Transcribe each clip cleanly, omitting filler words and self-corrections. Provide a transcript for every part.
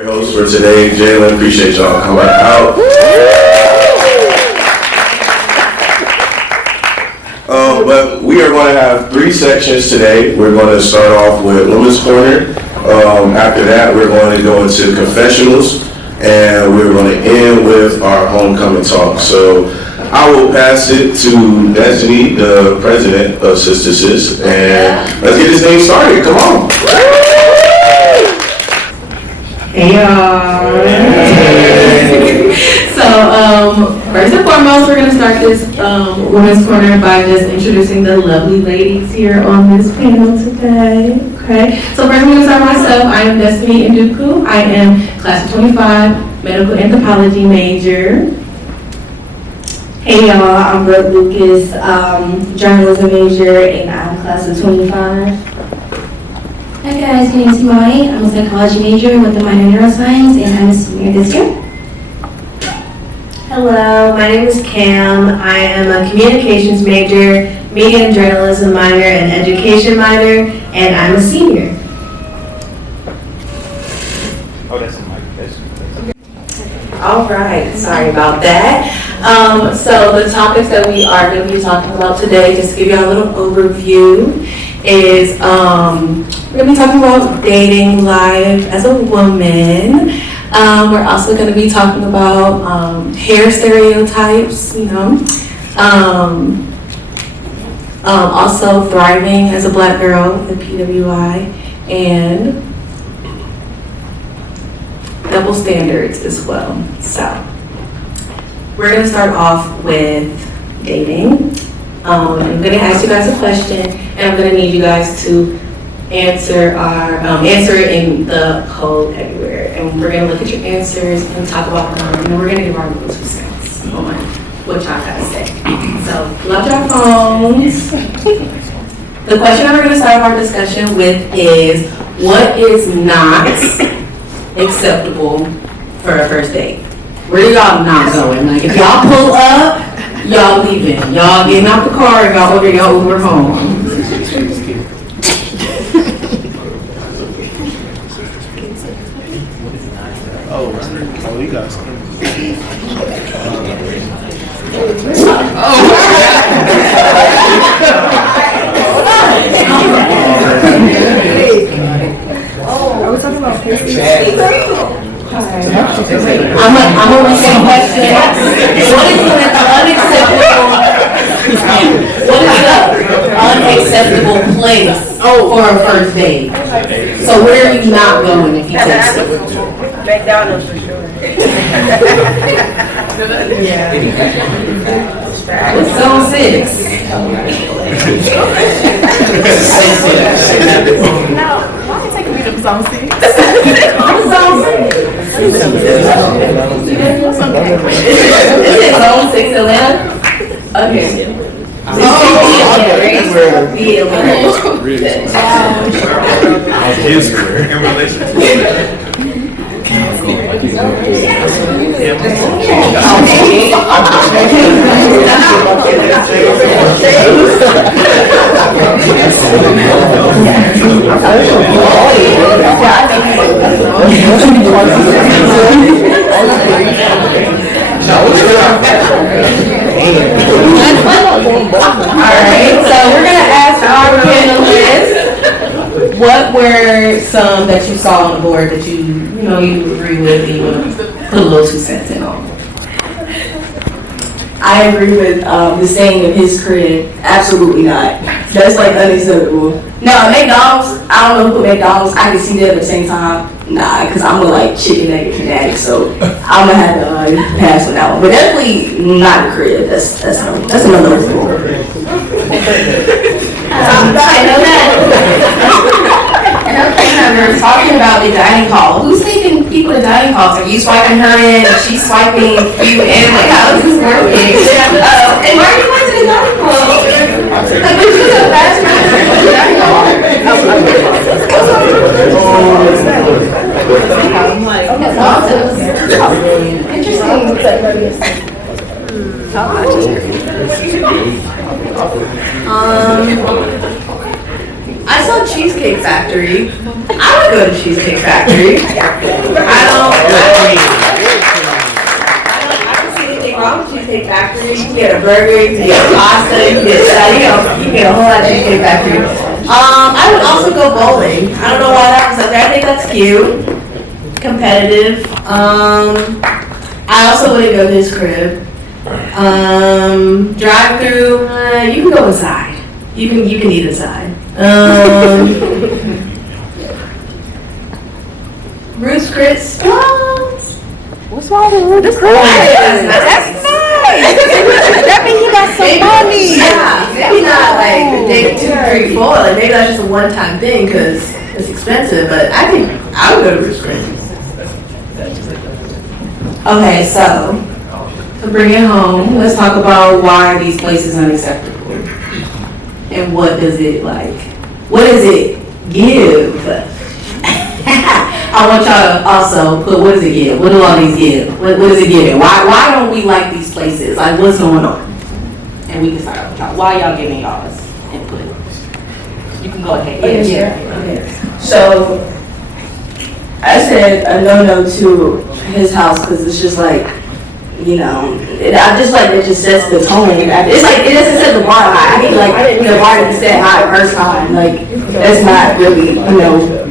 Your host for today, Jalen. Appreciate y'all coming out. But we are going to have 3 sections today. We're going to start off with Women's Corner. After that, we're going to go into confessionals, and we're going to end with our homecoming talk. So I will pass it to Destiny, the president of Sister Sis, and let's get this thing started. Come on. Hey y'all. So first and foremost, we're gonna start this Women's Corner by just introducing the lovely ladies here on this panel today. Okay. So first, I'm gonna start myself. I am Destiny Nduku. I am class of 25, medical anthropology major. Hey y'all, I'm Brooke Lucas, journalism major, and I'm class of 25. Hi guys, my name is Molly. I'm a psychology major with a minor in neuroscience, and I'm a senior this year. Hello, my name is Cam. I am a communications major, media and journalism minor, and education minor, and I'm a senior. Oh, that's a mic. All right, sorry about that. So the topics that we are going to be talking about today, just to give you a little overview, is we're going to be talking about dating life as a woman. We're also going to be talking about hair stereotypes, you know. Also thriving as a black girl in PWI, and double standards as well. So we're going to start off with dating. I'm going to ask you guys a question, and I'm going to need you guys to answer it in the code everywhere. And we're going to look at your answers and talk about them, and we're going to give our little 2 cents on what y'all got to say. So, love your phones. The question that we're going to start our discussion with is, what is not acceptable for a first date? Where y'all not going? Like, if y'all pull up, y'all leaving. Y'all getting out the car and y'all order y'all Uber home. Oh, you guys. Are we talking about I'm gonna read that question. What is the unacceptable place for a first date? So where are you not going if you text it? McDonald's for sure. It's zone 6. No, why are you taking me to zone 6? I'm zone 6. Is it zone 6 Atlanta? Okay. In relation. Alright, so we're gonna ask our panelists, what were some that you saw on the board that you agree with and you want to put a little 2 cents in on? I agree with the saying of his crib. Absolutely not. That's like unacceptable. No, McDonald's, I don't know who put McDonald's. I can see that at the same time. Nah, because I'm a like chicken nugget fanatic, so I'm gonna have to pass on that one. But definitely not the crib. That's another one. I know that. And we're talking about the dining hall. Who's taking people to dining halls? Are you swiping her in? Is she swiping you in? Like, how is this working? And why are you going to the dining hall? Like, we're just a fast food dining hall. That's awesome. Interesting. I saw Cheesecake Factory. I would go to Cheesecake Factory. I don't see anything wrong with Cheesecake Factory. You can get a burger, you can get pasta, you can get a whole lot of Cheesecake Factory. I would also go bowling. I don't know why that was up there. I think that's cute. Competitive. I also wouldn't go to his crib. Drive through, you can go inside. You can eat inside. Roots Chris. What's wrong with this? That's nice. That means you got some money. Yeah, maybe not like day 2, 3, 4. Like maybe that's just a one-time thing because it's expensive. But I think I would go to Roots Chris. Okay, so to bring it home, let's talk about why are these places unacceptable and what does it like? What does it give? I want y'all to also put what does it give? What do all these give? What is it giving? Why don't we like these places? Like what's going on? And we can start with y'all. Why y'all giving y'all's input? You can go ahead. Yeah. So I said a no to his house because it's just like, you know, I just like it just sets the tone. It's like it doesn't set the bar high. I mean, like the bar didn't set high first time. Like that's not really, you know.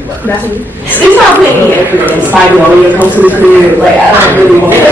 It's not putting any effort in spite of when it comes to the career. Like I don't really want to do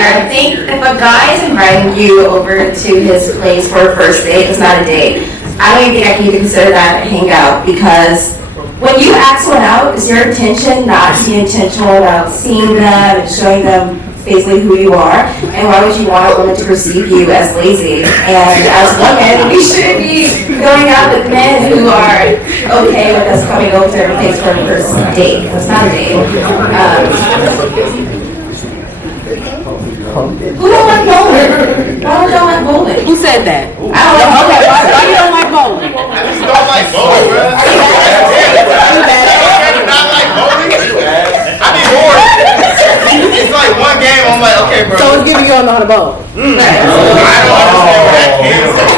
I think if a guy is inviting you over to his place for a first date, it's not a date. I don't even think I can even consider that a hangout because when you ask someone out, it's your intention not to be intentional about seeing them and showing them basically who you are. And why would you want a woman to perceive you as lazy? And as women, we shouldn't be going out with men who are okay with us coming over to their place for a first date. It's not a date. Who don't like bowling? Why don't y'all like bowling? Who said that? I don't like bowling. Why you don't like bowling? You don't like bowling, bro. You not like bowling? I be bored. It's like one game, I'm like, okay, bro. So it's giving you don't know how to bowl. I don't understand where that came from.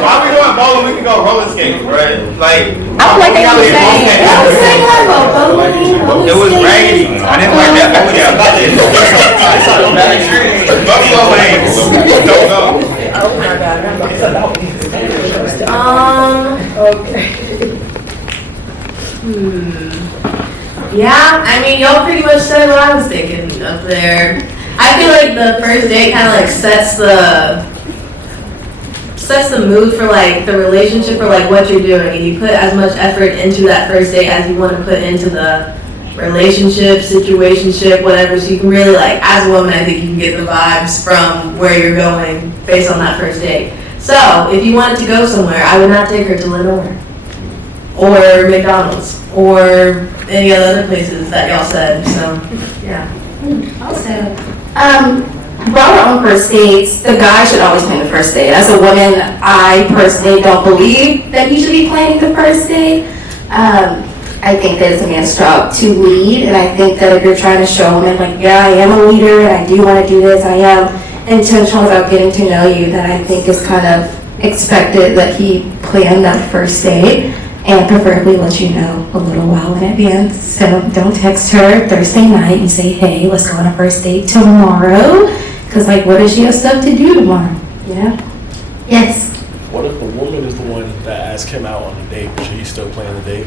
While we doing bowling, we can go roller skating, right? Like, I feel like they were saying. it was rainy. I didn't like that bowling out. Buffalo Wings. Don't go. Yeah, I mean, y'all pretty much said what I was thinking up there. I feel like the first date kind of like sets the mood for like the relationship or like what you're doing, and you put as much effort into that first date as you want to put into the relationship, situationship, whatever. So you can really like, as a woman, I think you can get the vibes from where you're going based on that first date. So if you wanted to go somewhere, I would not take her to Lenore or McDonald's or any other places that y'all said. So yeah. Also, while we're on first dates, the guy should always plan the first date. As a woman, I personally don't believe that he should be planning the first date. I think that it's a man's job to lead, and I think that if you're trying to show him, like, yeah, I am a leader, and I do want to do this, I am intentional about getting to know you, then I think it's kind of expected that he plan that first date, and preferably let you know a little while in advance. So don't text her Thursday night and say, hey, let's go on a first date tomorrow, because, like, what does she have stuff to do tomorrow, you know? Yes. What if the woman is the one that asked him out on the date, but she's still playing the date?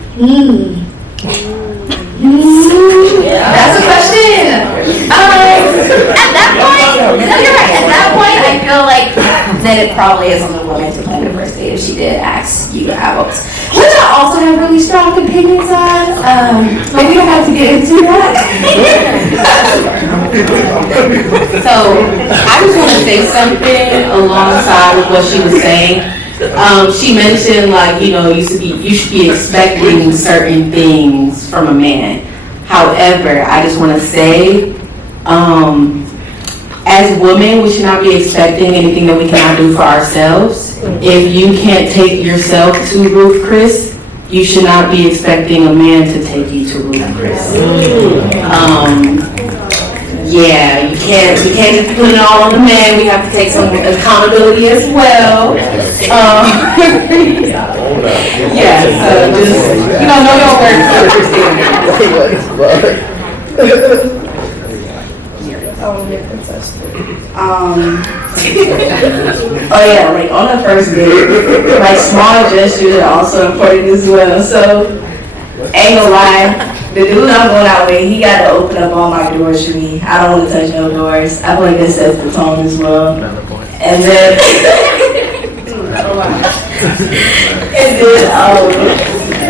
That's a question. At that point, no, you're right. At that point, I feel like then it probably is on the woman to plan the first date if she did ask you out. Which I also have really strong opinions on. Maybe we don't have to get into that. So I just want to say something alongside with what she was saying. She mentioned like, you know, you should be expecting certain things from a man. However, I just want to say, as women, we should not be expecting anything that we cannot do for ourselves. If you can't take yourself to Ruth Chris, you should not be expecting a man to take you to Ruth Chris. Yeah, you can't just put it all on the man. We have to take some accountability as well. Yeah, so just, know your work first. Oh yeah, like on the first date, like small gestures are also important as well. So, ain't gonna lie, the dude I'm going out with, he got to open up all my doors for me. I don't want to touch no doors. I feel like that sets the tone as well. And then,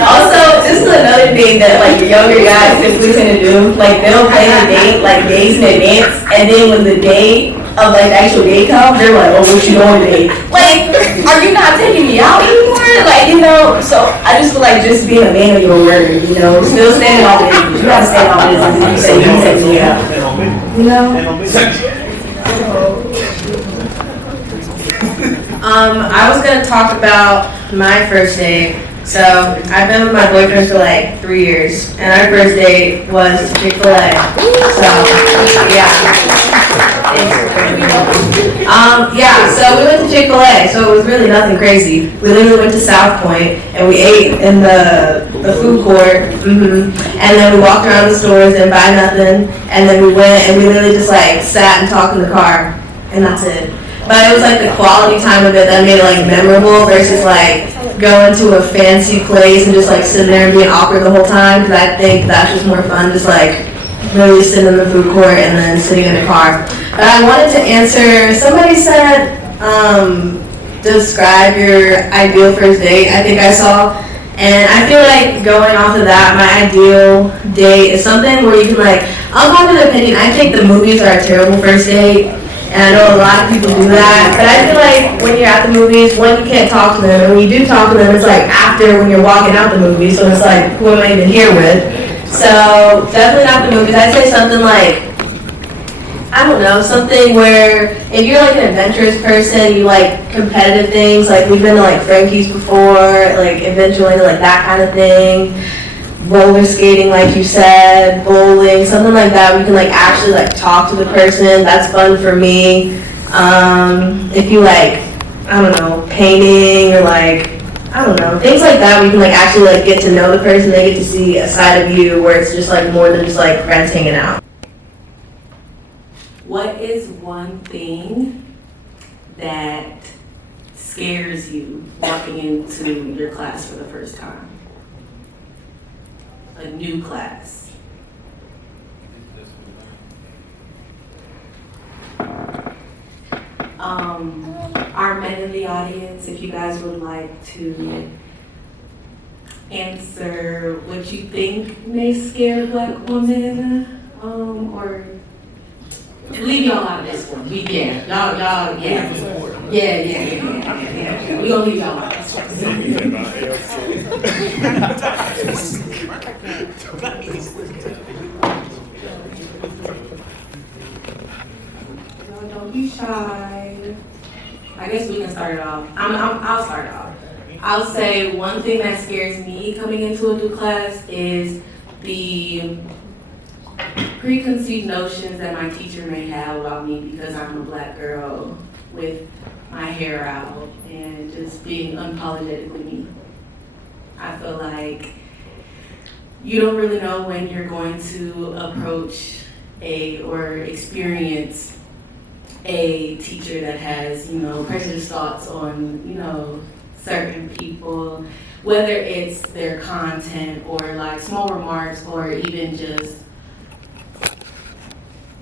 also, this is another thing that like younger guys typically tend to do. Like they'll plan a date like days in advance, and then when the day of like the actual date comes, they're like, "Oh, what you doing today?" Like, are you not taking me out anymore? Like, so I just feel like just being a man of your word, still standing on business. You gotta stand on business if you say you take me out. I was gonna talk about my first date. So I've been with my boyfriend for like 3 years, and our first date was Chick-fil-A. So so we went to Chick-fil-A. So it was really nothing crazy. We literally went to South Point and we ate in the food court, and then we walked around the stores and buy nothing, and then we went and we literally just like sat and talked in the car, and that's it. But it was like the quality time of it that made it like memorable versus like going to a fancy place and just like sitting there and being awkward the whole time, because I think that's just more fun, just like really sitting in the food court and then sitting in the car. But I wanted to answer, somebody said, describe your ideal first date, I think I saw. And I feel like going off of that, my ideal date is something where you can like, I'll have an opinion. I think the movies are a terrible first date. And I know a lot of people do that, but I feel like when you're at the movies, one, you can't talk to them, and when you do talk to them, it's like after when you're walking out the movie, so it's like, who am I even here with? So, definitely not the movies. I'd say something like, I don't know, something where, if you're like an adventurous person, you like competitive things, like we've been to like Frankie's before, like eventually like that kind of thing. Roller skating, like you said, bowling, something like that. We can like actually like talk to the person. That's fun for me. If you like, I don't know, painting or like, I don't know, things like that. We can like actually like get to know the person. They get to see a side of you where it's just like more than just like friends hanging out. What is one thing that scares you walking into your class for the first time? A new class. Our men in the audience, if you guys would like to answer what you think may scare Black women, or leave y'all out of this one. Y'all, yeah. We gonna leave y'all out of this one. Don't be shy. I guess we can start it off. I'll start it off. I'll say one thing that scares me coming into a new class is the preconceived notions that my teacher may have about me because I'm a Black girl with my hair out and just being unapologetically me. I feel like you don't really know when you're going to approach or experience a teacher that has, prejudiced thoughts on, certain people, whether it's their content or like small remarks or even just,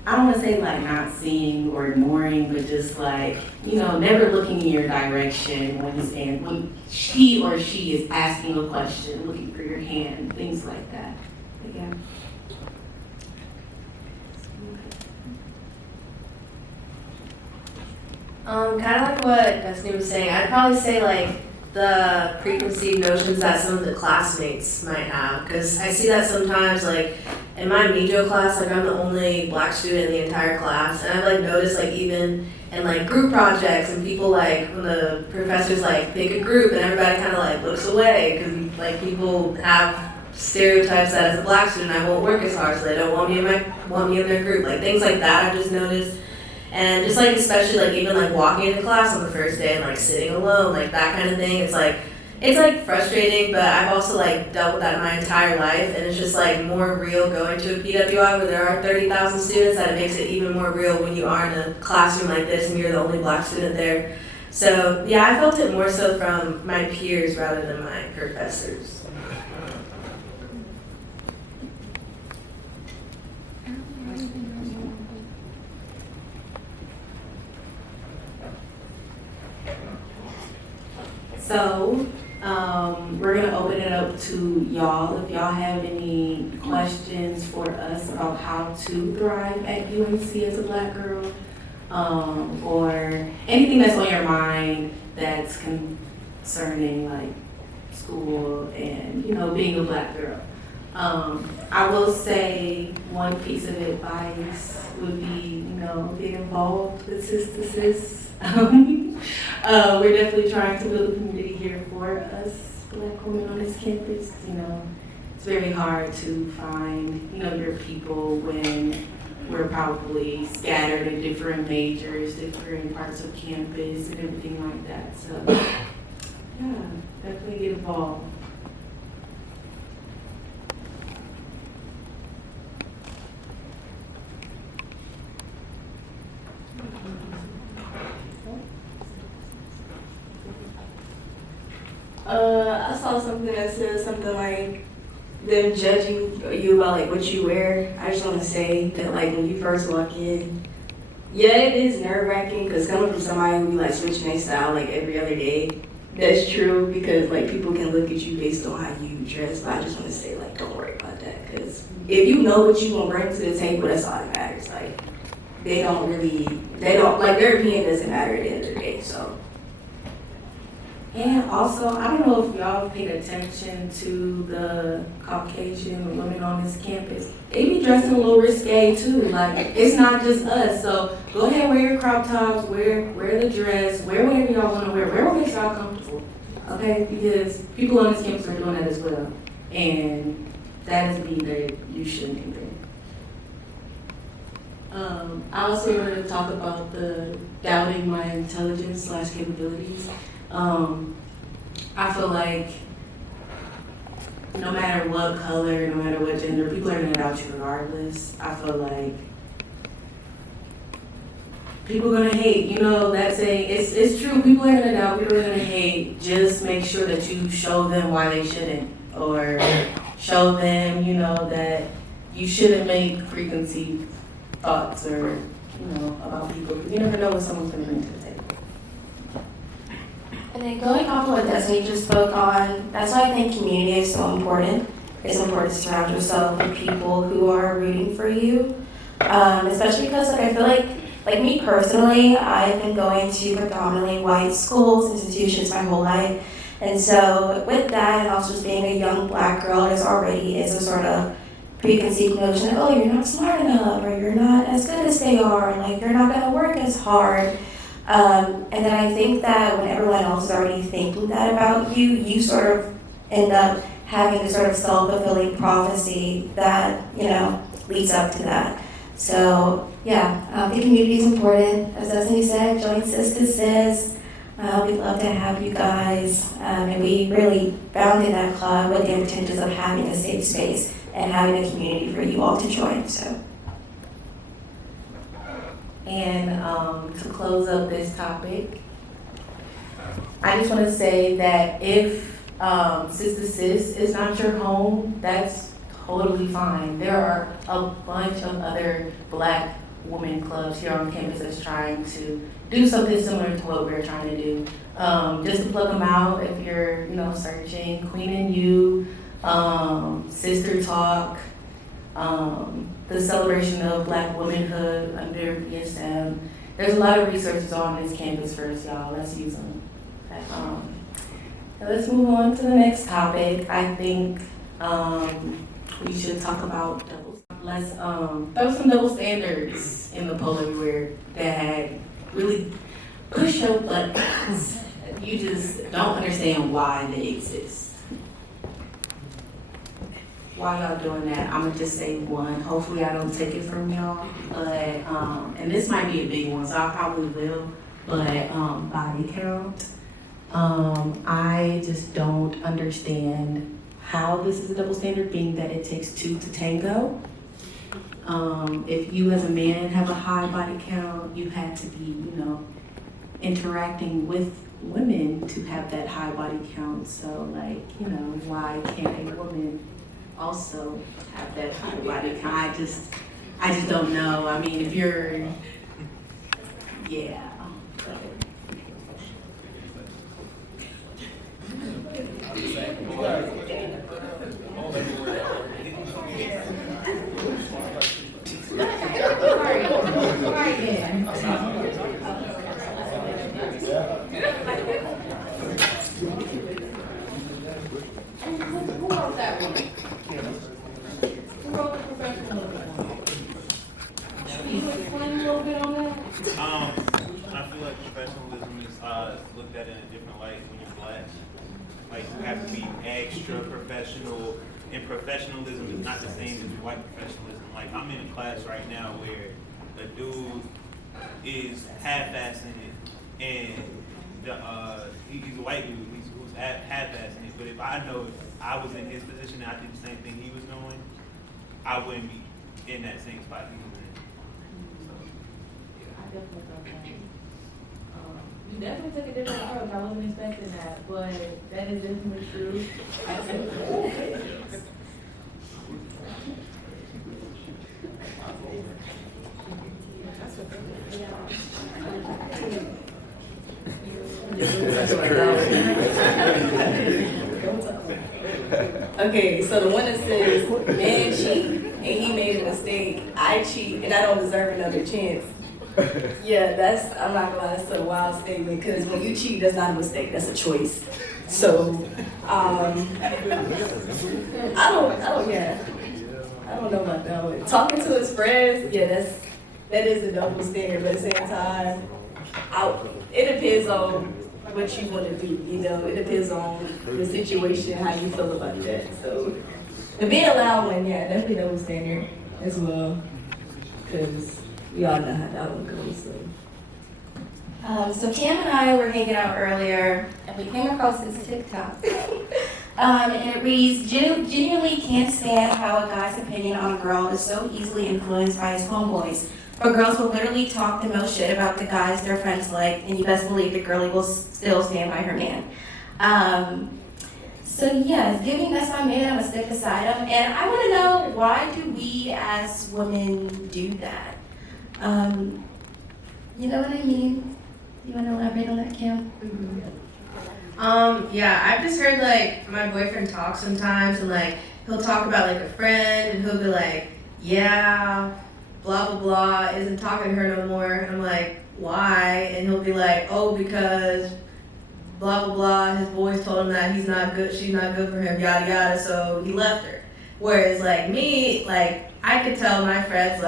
I don't want to say like not seeing or ignoring, but just like, never looking in your direction when he or she is asking a question, looking for your hand, things like that. But yeah. Kind of like what Destiny was saying, I'd probably say like the preconceived notions that some of the classmates might have. Because I see that sometimes, like, in my medio class, like, I'm the only black student in the entire class. And I've, like, noticed, like, even in, like, group projects and people, like, when the professors, like, pick a group and everybody kind of, like, looks away. Because, like, people have stereotypes that as a black student, I won't work as hard, so they don't want me in their group. Like, things like that I've just noticed. And just like, especially like even like walking into class on the first day and like sitting alone, like that kind of thing. It's like frustrating, but I've also like dealt with that my entire life, and it's just like more real going to a PWI where there are 30,000 students, that it makes it even more real when you are in a classroom like this and you're the only black student there. So yeah, I felt it more so from my peers rather than my professors. So, we're gonna open it up to y'all. If y'all have any questions for us about how to thrive at UNC as a black girl, or anything that's on your mind that's concerning like school and, you know, being a black girl. I will say one piece of advice would be, you know, get involved with Sis. We're definitely trying to build a community here for us black women on this campus. You know, it's very hard to find, you know, your people when we're probably scattered in different majors, different parts of campus and everything like that. So, yeah, definitely get involved. I saw something that said something like them judging you about like what you wear. I just want to say that like when you first walk in, yeah, it is nerve-wracking because coming from somebody who like switching their style like every other day, that's true because like people can look at you based on how you dress. But I just want to say like don't worry about that because if you know what you gonna bring to the table, that's all that matters. Like they don't like their opinion doesn't matter at the end of the day. So. And also, I don't know if y'all paid attention to the Caucasian women on this campus. They be dressing a little risque too. Like, it's not just us. So go ahead, wear your crop tops, wear the dress, wear whatever y'all want to wear what makes y'all comfortable. Okay? Because people on this campus are doing that as well. And that doesn't mean that you shouldn't either. I also wanted to talk about the doubting my intelligence / capabilities. I feel like no matter what color, no matter what gender, people are gonna doubt you regardless. I feel like people are gonna hate, you know, that saying, it's true, people are gonna doubt, people are gonna hate. Just make sure that you show them why they shouldn't, or show them, you know, that you shouldn't make preconceived thoughts or, you know, about people, because you never know what someone's gonna bring to the table. And then going off of what Destiny just spoke on, that's why I think community is so important. It's important to surround yourself with people who are rooting for you. Especially because like I feel like me personally, I've been going to predominantly white schools, institutions my whole life. And so with that, and also just being a young black girl, there's already is a sort of preconceived notion of, oh, you're not smart enough, or you're not as good as they are, like you're not gonna work as hard. And then I think that when everyone else is already thinking that about you, you sort of end up having this sort of self-fulfilling prophecy that, you know, leads up to that. So, yeah, the community is important. As Destiny said, join Sis. We'd love to have you guys. And we really founded that club with the intentions of having a safe space and having a community for you all to join. So. And to close up this topic, I just want to say that if Sis is not your home, that's totally fine. There are a bunch of other black women clubs here on campus that's trying to do something similar to what we're trying to do. Just to plug them out, if you're, you know, searching, Queen and You, Sister Talk, the celebration of Black womanhood under BSM. There's a lot of resources on this campus for us, y'all. Let's use them. Let's move on to the next topic. I think we should talk about doubles. Let's throw some double standards in the poll everywhere that really push your buttons. You just don't understand why they exist. While y'all doing that, I'm gonna just say one. Hopefully I don't take it from y'all, but and this might be a big one, so I probably will. But body count. I just don't understand how this is a double standard, being that it takes two to tango. If you as a man have a high body count, you had to be, interacting with women to have that high body count. So why can't a woman also have that high body count? I just don't know. I mean, if you're, yeah. I feel like professionalism is looked at in a different light when you're black. Like, you have to be extra professional, and professionalism is not the same as white professionalism. Like, I'm in a class right now where a dude is half-assing it, and he's a white dude who's half-assing it. But if I know if I was in his position and I did the same thing he was doing, I wouldn't be in that same spot he was in. I definitely felt that. You definitely took a different approach. I wasn't expecting that, but that is definitely true. Okay, so the one that says man cheat and he made a mistake, I cheat and I don't deserve another chance. Yeah, I'm not gonna lie, that's a wild statement, because when you cheat, that's not a mistake, that's a choice. So, I don't know about that one. Talking to his friends, yeah, that is a double standard, but at the same time, it depends on what you want to do, it depends on the situation, how you feel about that. So, the being allowed one, yeah, definitely double standard as well, because we all know how that one goes. So Cam and I were hanging out earlier, and we came across this TikTok. And it reads, genuinely can't stand how a guy's opinion on a girl is so easily influenced by his homeboys. But girls will literally talk the most shit about the guys their friends like, and you best believe the girlie will still stand by her man. So yeah, giving that's my man, I'm gonna stick beside him. And I wanna know, why do we as women do that? You know what I mean? You want to elaborate on that, Cam? Yeah, I've just heard my boyfriend talk sometimes, and he'll talk about a friend, and he'll be like, yeah, blah blah blah, isn't talking to her no more. And I'm like, why? And he'll be like, oh, because blah blah blah, his boys told him that he's not good, she's not good for him, yada yada, so he left her. Whereas me, I could tell my friends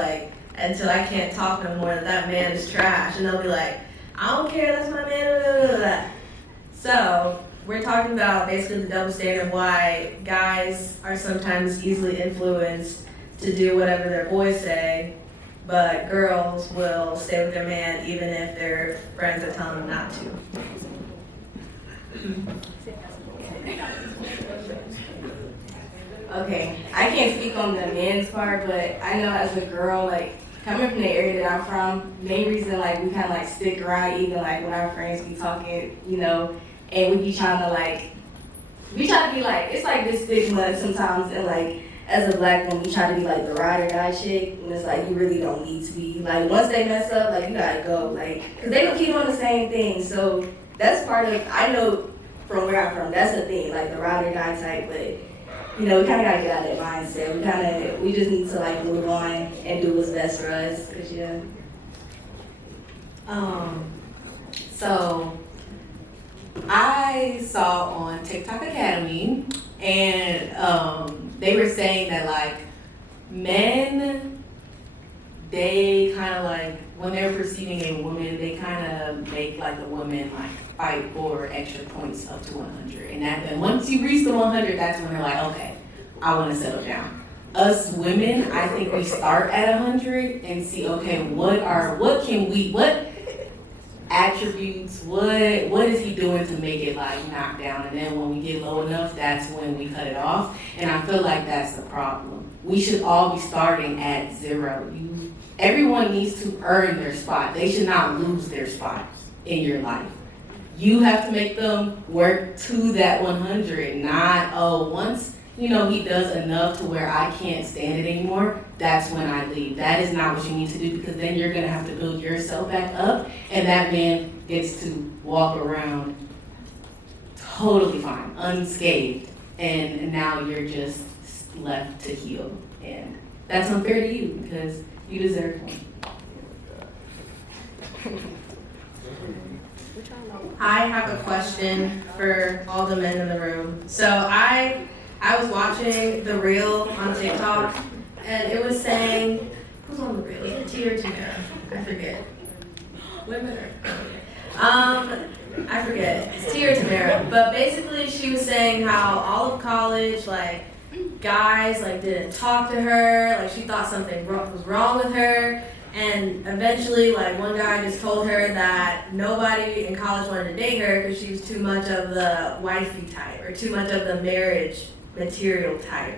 until I can't talk no more that man is trash, and they'll be like, I don't care, that's my man, blah, blah, blah. So we're talking about basically the double standard of why guys are sometimes easily influenced to do whatever their boys say, but girls will stay with their man even if their friends are telling them not to. Okay, I can't speak on the men's part, but I know as a girl, coming from the area that I'm from, main reason we kind of stick around even when our friends be talking, and we be trying to we try to be it's this stigma sometimes, and as a black woman, you try to be the ride or die chick, and it's you really don't need to be. Once they mess up, you gotta go, cause they don't keep on the same thing. So that's part of, I know from where I'm from, that's the thing, the ride or die type, but we kind of gotta get out of that mindset. We just need to move on and do what's best for us, cause So I saw on TikTok Academy, and they were saying that like men, they kind of like when they're perceiving a woman, they kind of make like a woman like fight for extra points up to 100, and once you reach the 100, that's when they're like, okay, I want to settle down. Us women, I think we start at 100 and see, okay, what attributes, what is he doing to make it like knock down? And then when we get low enough, that's when we cut it off. And I feel like that's the problem. We should all be starting at 0. Everyone needs to earn their spot. They should not lose their spot in your life. You have to make them work to that 100, not, once he does enough to where I can't stand it anymore, that's when I leave. That is not what you need to do, because then you're gonna have to build yourself back up, and that man gets to walk around totally fine, unscathed, and now you're just left to heal. And that's unfair to you, because you deserve one. I have a question for all the men in the room. So I was watching the reel on TikTok, and it was saying, who's on the reel? Is it T or Tina? I forget. Women are I forget. It's T or Tamara. But basically, she was saying how all of college, like, guys, like, didn't talk to her. Like, she thought something was wrong with her. And eventually, like, one guy just told her that nobody in college wanted to date her because she was too much of the wifey type or too much of the marriage material type.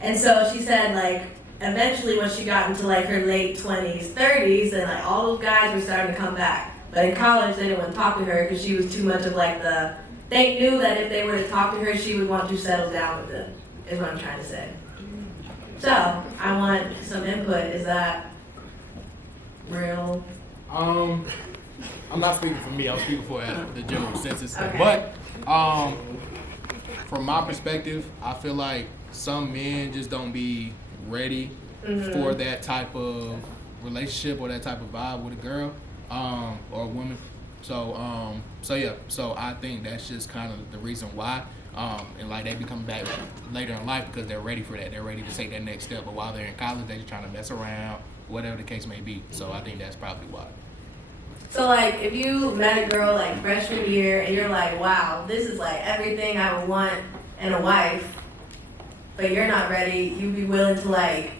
And so she said, like, eventually when she got into, like, her late 20s, 30s, and, like, all those guys were starting to come back. But in college, they didn't want to talk to her because she was too much of, like, they knew that if they were to talk to her, she would want to settle down with them, is what I'm trying to say. So, I want some input. Is that real? I'm not speaking for me. I'm speaking for the general census. Okay. But from my perspective, I feel like some men just don't be ready for that type of relationship or that type of vibe with a girl or a woman. So so I think that's just kind of the reason why. And like they be coming back later in life because they're ready for that. They're ready to take that next step. But while they're in college, they're just trying to mess around, whatever the case may be. So I think that's probably why. So, like, if you met a girl, like, freshman year, and you're like, wow, this is, like, everything I would want in a wife, but you're not ready, you'd be willing to, like,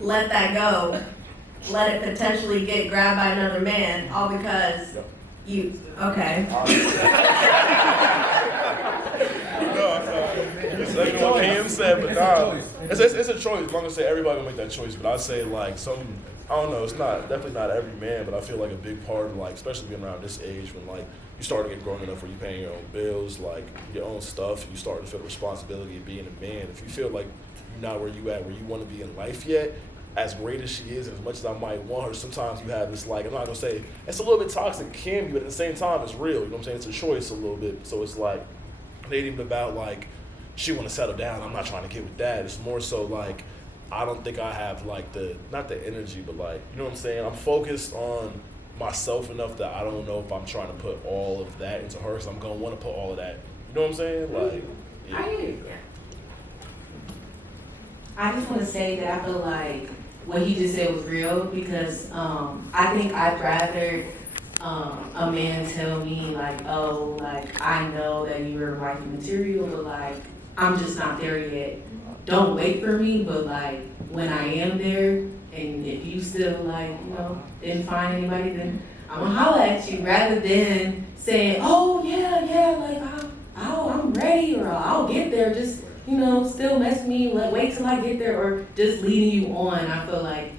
let that go, let it potentially get grabbed by another man, all because you, okay. Like what Pam said, but nah, it's a choice. As long as everybody will make that choice, but I say like I don't know, it's definitely not every man, but I feel like a big part of like, especially being around this age when like you start to get grown enough where you're paying your own bills, like your own stuff, and you start to feel the responsibility of being a man. If you feel like you're not where you at, where you want to be in life yet, as great as she is, and as much as I might want her, sometimes you have this like, I'm not gonna say it's a little bit toxic, it can be, but at the same time it's real. You know what I'm saying? It's a choice a little bit. So it's like it ain't even about like she want to settle down. I'm not trying to get with that. It's more so like I don't think I have like not the energy, but like, you know what I'm saying? I'm focused on myself enough that I don't know if I'm trying to put all of that into her. So I'm gonna want to put all of that. You know what I'm saying? Like, yeah. I hear you. I just want to say that I feel like what he just said was real because I think I'd rather a man tell me like, oh, like I know that you're wifey material, but like I'm just not there yet. Don't wait for me, but like when I am there, and if you still like, you know, didn't find anybody, then I'm gonna holler at you rather than saying, oh yeah, like I'm ready or I'll get there. Just, you know, still mess me, wait till I get there, or just leading you on. I feel like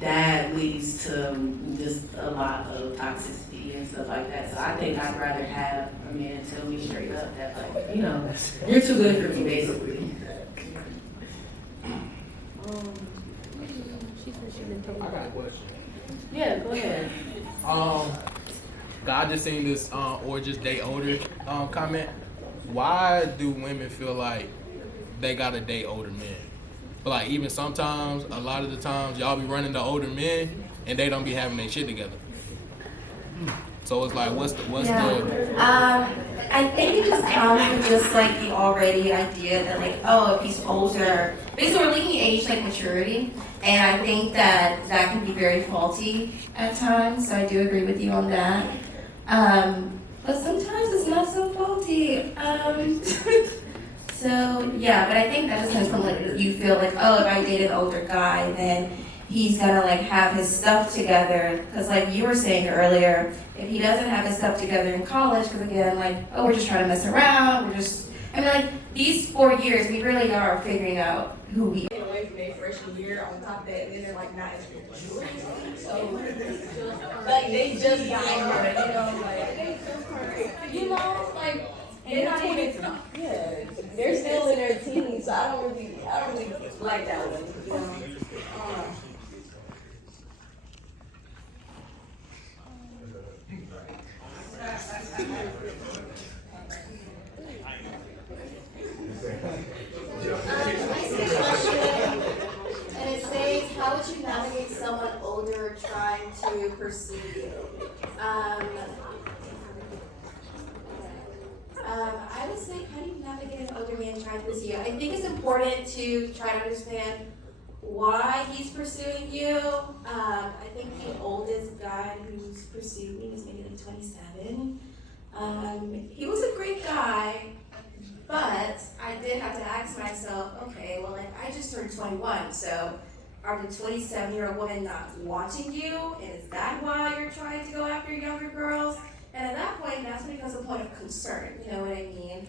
that leads to just a lot of toxicity and stuff like that. So I think I'd rather have a man tell me straight up that, like, you know, you're too good for me, basically. I got a question. Yeah, go ahead. I just seen this or just date older comment. Why do women feel like they gotta date older men? But like even sometimes, a lot of the times, y'all be running to older men and they don't be having their shit together. So it's like, what's the I think it just comes with just like the already idea that like, oh, if he's older, basically we're linking age like maturity, and I think that that can be very faulty at times. So I do agree with you on that. But sometimes it's not so faulty. So yeah, but I think that just comes from like you feel like, oh, if I date an older guy, then he's gonna like have his stuff together. Because like you were saying earlier, if he doesn't have his stuff together in college, because again, like, oh, we're just trying to mess around. I mean, like these 4 years, we really are figuring out who we are. Get away from their freshman year on top of that, and then they're like not as good. So like they just got you know, like they're not even they're still in their teens, so I don't really like that one, you know. And it says, how would you navigate someone older trying to pursue you? I would say, how do you navigate an older man trying to pursue you? I think it's important to try to understand why he's pursuing you. I think the oldest guy who's pursued me was maybe like 27. He was a great guy, but I did have to ask myself, okay, well, like, I just turned 21, so are the 27-year-old women not wanting you? And is that why you're trying to go after younger girls? And at that point, that's when it becomes a point of concern, you know what I mean?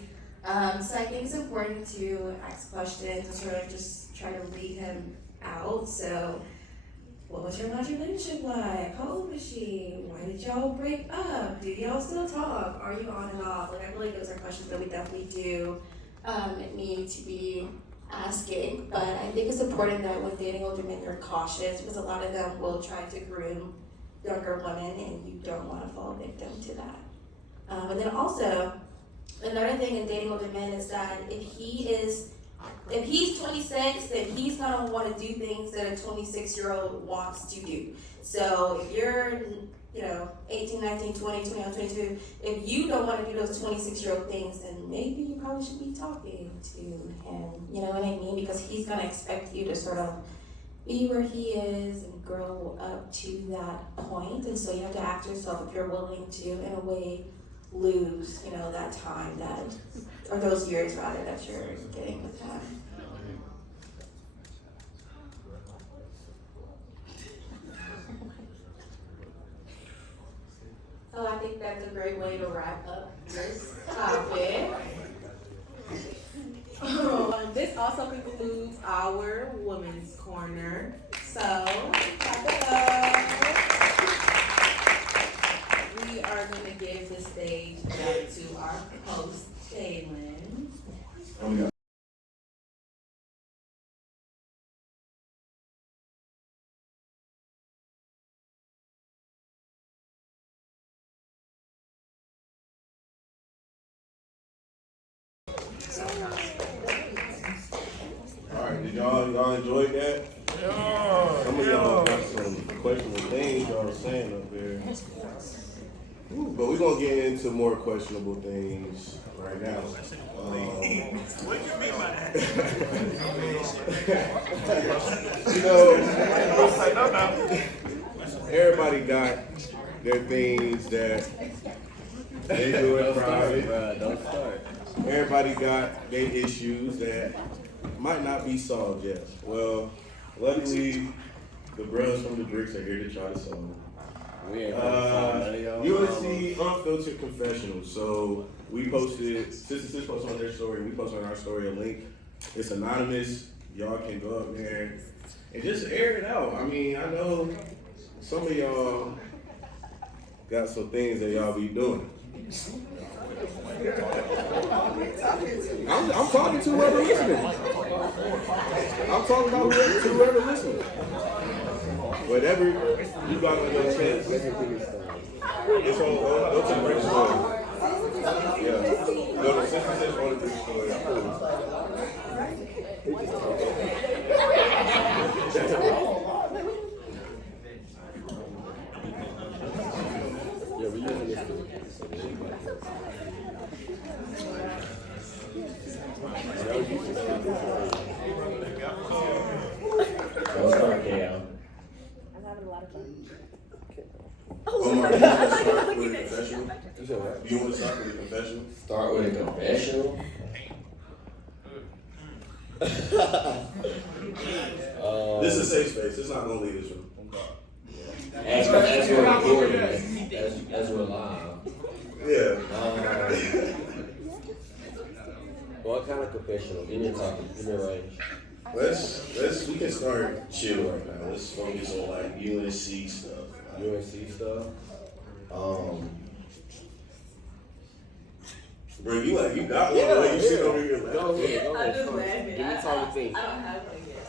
So I think it's important to ask questions and sort of just try to lead him out. So, what was your last relationship like? How old was she? Why did y'all break up? Do y'all still talk? Are you on and off? Like, I feel like those are questions that we definitely do need to be asking. But I think it's important that when dating older men, you're cautious because a lot of them will try to groom younger women, and you don't want to fall victim to that. And then also, another thing in dating older men is that if he's 26, then he's gonna want to do things that a 26-year-old wants to do. So if you're, 18, 19, 20, 21, 22, if you don't want to do those 26-year-old things, then maybe you probably should be talking to him. You know what I mean? Because he's gonna expect you to sort of be where he is and grow up to that point. And so you have to ask yourself if you're willing to, in a way, lose, that time or those years rather that you're getting with him. So I think that's a great way to wrap up this topic. This also concludes our Women's Corner. So, clap it up. We are going to give the stage back to our host, Jalen. Alright, did y'all enjoy that? Yeah. Some of y'all got some questionable things y'all were saying up there. But we're gonna get into more questionable things right now. What do you mean by that? Everybody got their things that they do in private. Don't start. Everybody got their issues that might not be solved yet. Well, luckily, the brothers from the Brickz are here to try to solve it. We ain't UNC Unfiltered Confessionals. So we posted, Sister posted on their story, we posted on our story a link. It's anonymous. Y'all can go up there and just air it out. I mean, I know some of y'all got some things that y'all be doing. I'm talking to whoever listening. I'm talking about whoever listening. Whatever you got on your chest. It's on, go to the Brickz story. Yeah. Go to Sister on the Brickz story. Yeah, we using this You want to start with a confessional? Start with a confessional. This is a safe space. It's not gonna leave this room. As we're recording, as we're live. Yeah. What kind of confessional? Give me a topic. Give me a range. We can start chill right now. Let's focus on like UNC stuff. UNC stuff. Bro, you got one. Like, you sit over here like, Go ahead. I'm just laughing. Give me time to think. I don't have one yet.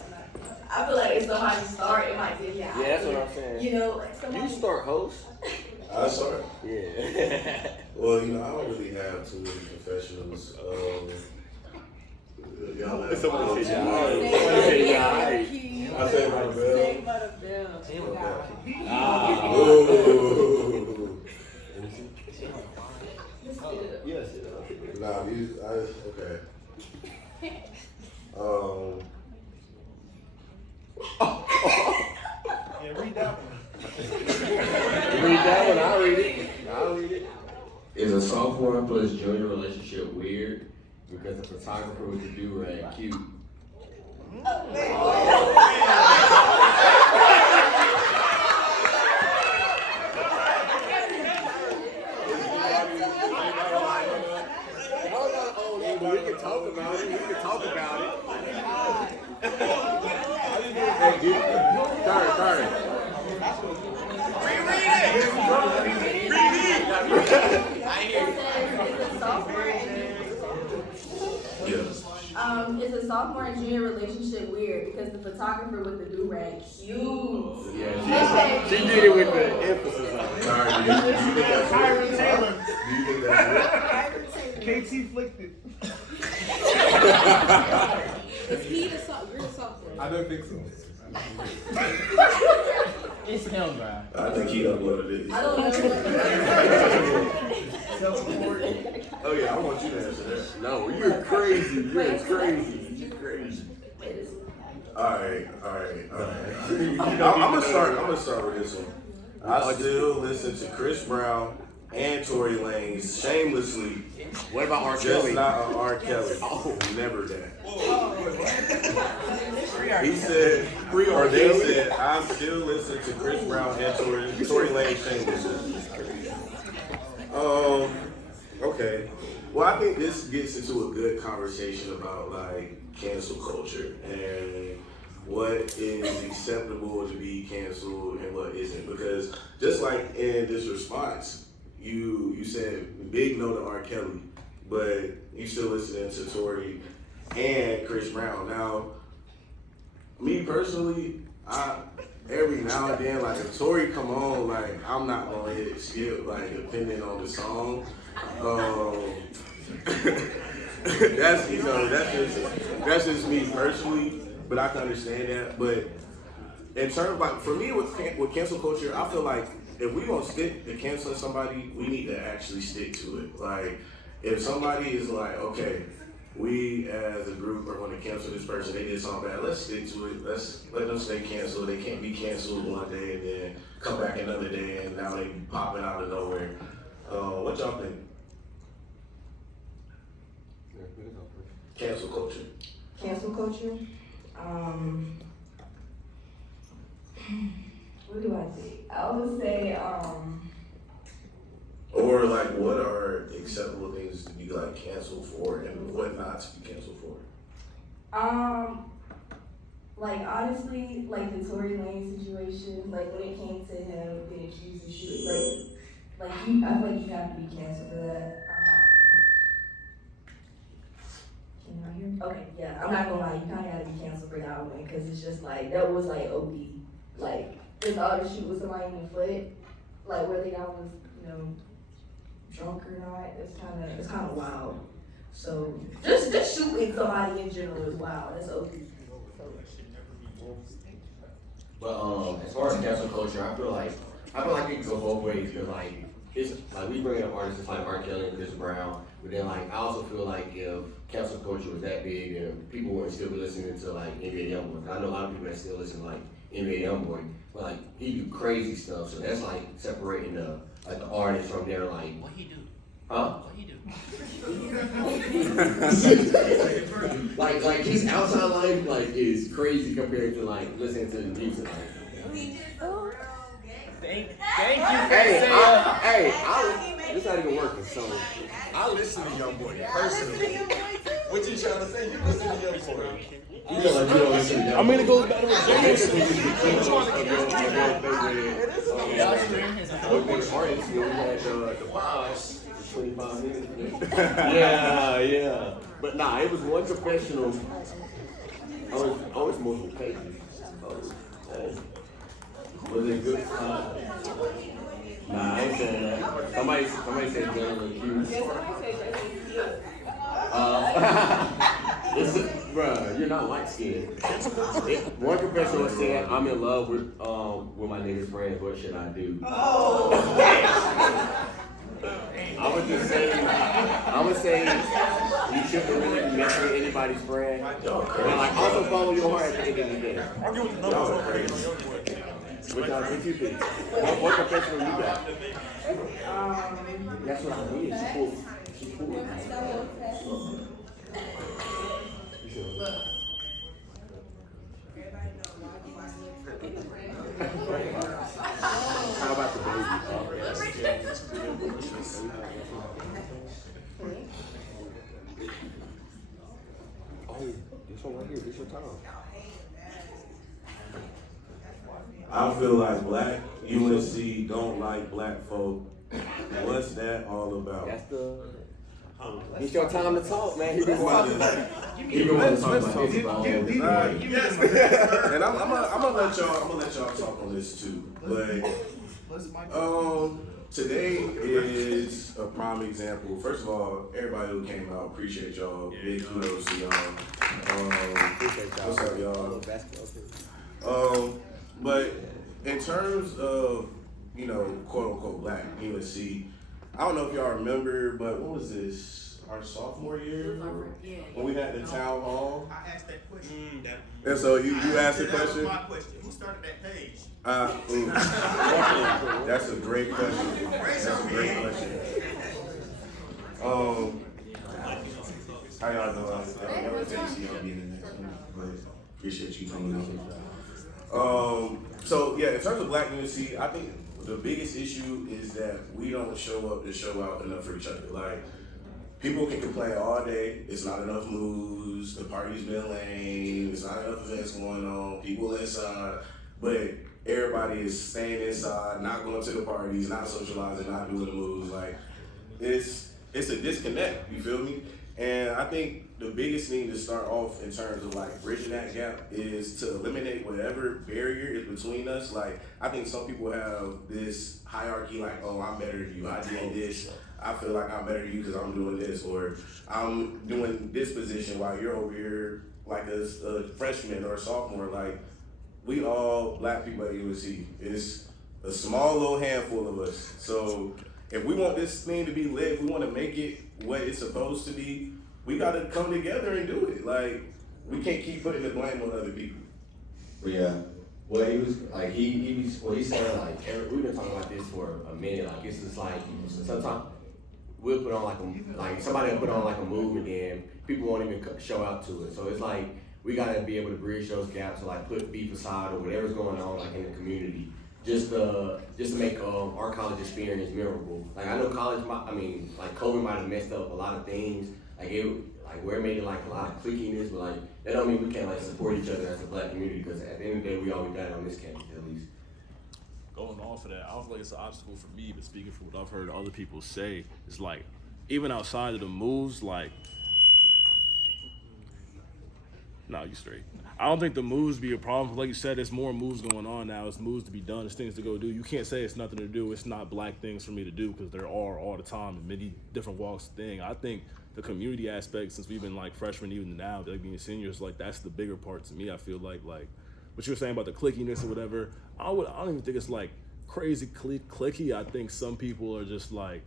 I feel like if somebody start, it might be Yeah, that's what I'm saying. You know, like somebody. You start host. I start. Yeah. Well, I don't really have too many confessionals. Y'all have Somebody say I say my bell. Yes. Nah, okay. Yeah, read that one. Read that one. I'll read it. Is a sophomore plus junior relationship weird because the photographer with the do-rag cute? We can talk about it. Hey, dude. Turn. Is a sophomore and junior relationship weird because the photographer with the do-rag cute? Yeah, she did it with the emphasis on it. Sorry, do you think that's Kyrie Taylor. Do you think that's KT flicked it. Is he the sophomore? I don't think so. It's him, bro. I think he knows what it is. I don't know. Oh yeah, I want you to answer that. No, you're crazy. You're crazy. All right. I'm gonna start with this one. I still listen to Chris Brown and Tory Lanez shamelessly. What about R. Just Kelly? not on R. Kelly. Oh, never that. He said, or they said, I still listen to Chris Brown and Tory Lanez shamelessly. Okay. Well, I think this gets into a good conversation about like cancel culture and what is acceptable to be canceled and what isn't. Because just like in this response, you said big no to R. Kelly, but you still listening to Tory and Chris Brown. Now, me personally, every now and then, like if Tory come on, like I'm not gonna hit it skip, like depending on the song. That's just me personally, but I can understand that. But in terms like for me with cancel culture, I feel like if we gonna stick to canceling somebody, we need to actually stick to it. Like if somebody is like, okay, we as a group are going to cancel this person, they did something bad, let's stick to it. Let's let them stay canceled. They can't be canceled one day and then come back another day and now they popping out of nowhere. What y'all think? Cancel culture. Cancel culture? What do I think? I would say, Or like, what are acceptable things to be like canceled for, and what not to be canceled for? like honestly, like the Tory Lanez situation, like when it came to him being accused of shooting, like I feel like you have to be canceled for that. Can you hear me? Okay, yeah, I'm not gonna lie, you kind of had to be canceled for that one, because it's just like, that was like OD. Like, it's all to shoot with somebody in the foot, like whether that was, drunk or not, it's kind of wild. So, just shooting somebody in general is wild, that's OD. But as far as cancel culture, I feel like it can go both ways. Cause like it's like we bring up artists like R. Kelly and Chris Brown, but then like I also feel like if cancel culture was that big, then people wouldn't still be listening to like NBA YoungBoy. I know a lot of people that still listen to like NBA YoungBoy, but like he do crazy stuff, so that's like separating the artist from their like. What he do? Huh? like his outside life like is crazy compared to like listening to the music. Thank you. This not even working. So I listen to Young Boy personally. What you trying to say? You listen to Young Boy. you feel like you don't listen to I mean, it goes back to what Jay artists said. when we had the pods, the 25 minutes. yeah. But nah, it was one confessional. I was multiple pages. Was it good? Nah, I ain't saying that. Somebody said gentleman cute. Bruh, you're not light skinned. One professional said, I'm in love with my nigga's friends, what should I do? I would say you shouldn't really be messing with anybody's friend. And like also follow your heart at the end of the day. Argue with the numbers over here. What you think? What professional you got? That's what I mean. She's cool. How about the baby? Oh, this one right here. This your time. I feel like black UNC don't like black folk. What's that all about? That's the. It's your time to talk, man. He been wanting to talk about this. And I'm gonna let y'all talk on this too. But today is a prime example. First of all, everybody who came out, appreciate y'all. Big kudos to y'all. What's up, y'all? But in terms of, quote unquote black UNC, I don't know if y'all remember, but what was this? Our sophomore year? When we had the town hall? I asked that question. And so you asked the question? That was my question. Who started that page? That's a great question. How y'all doing? Appreciate you coming out. So yeah, in terms of black UNC, I think the biggest issue is that we don't show up and show out enough for each other. Like, people can complain all day, it's not enough moves, the party's been lame, it's not enough events going on, people inside, but everybody is staying inside, not going to the parties, not socializing, not doing the moves. Like, it's a disconnect, you feel me? And I think the biggest thing to start off in terms of like bridging that gap is to eliminate whatever barrier is between us. Like, I think some people have this hierarchy like, oh, I'm better than you, I did this, I feel like I'm better than you because I'm doing this, or I'm doing this position while you're over here like a freshman or a sophomore. Like, we all black people at UNC. It's a small little handful of us. So if we want this thing to be lit, if we want to make it what it's supposed to be, we got to come together and do it. Like, we can't keep putting the blame on other people. But yeah, well, he was like he's saying like we've been talking about this for a minute. Like, it's just like sometimes we'll put on like somebody will put on like a move and then people won't even show out to it. So it's like we gotta be able to bridge those gaps, or like put beef aside or whatever's going on like in the community. Just to make our college experience memorable. Like, I know college, like COVID might have messed up a lot of things. Like where it made it like a lot of cliquiness, but like that don't mean we can't like support each other as a black community, because at the end of the day, we all we got on this campus at least. Going off of that, I don't feel like it's an obstacle for me, but speaking from what I've heard other people say, it's like even outside of the moves, like. No, you straight. I don't think the moves be a problem. Like you said, there's more moves going on now. It's moves to be done. It's things to go do. You can't say it's nothing to do. It's not black things for me to do, because there are all the time in many different walks of thing. I think the community aspect, since we've been like freshmen even now, like being seniors, like that's the bigger part to me. I feel like what you were saying about the clickiness or whatever. I don't even think it's like crazy clicky. I think some people are just like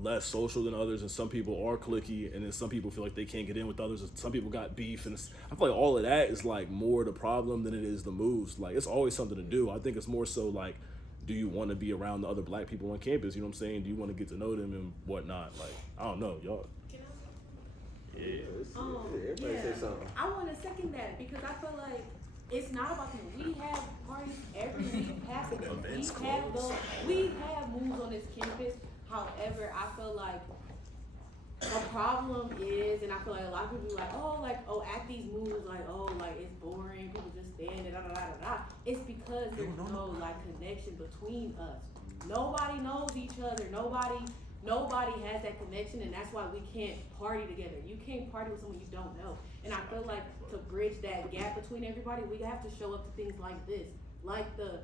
less social than others, and some people are cliquey, and then some people feel like they can't get in with others, and some people got beef, and I feel like all of that is like more the problem than it is the moves. Like, it's always something to do. I think it's more so like do you want to be around the other black people on campus? You know what I'm saying? Do you want to get to know them and whatnot? Like, I don't know, y'all. Yeah. Everybody say something. I want to second that because I feel like it's not about them. We have parties every week, half of them. We have moves on this campus. However, I feel like the problem is, and I feel like a lot of people be like, oh, at these moves, like, oh, like, it's boring, people just stand and da-da-da-da-da. It's because there's no, like, connection between us. Nobody knows each other. Nobody has that connection, and that's why we can't party together. You can't party with someone you don't know. And I feel like to bridge that gap between everybody, we have to show up to things like this, like the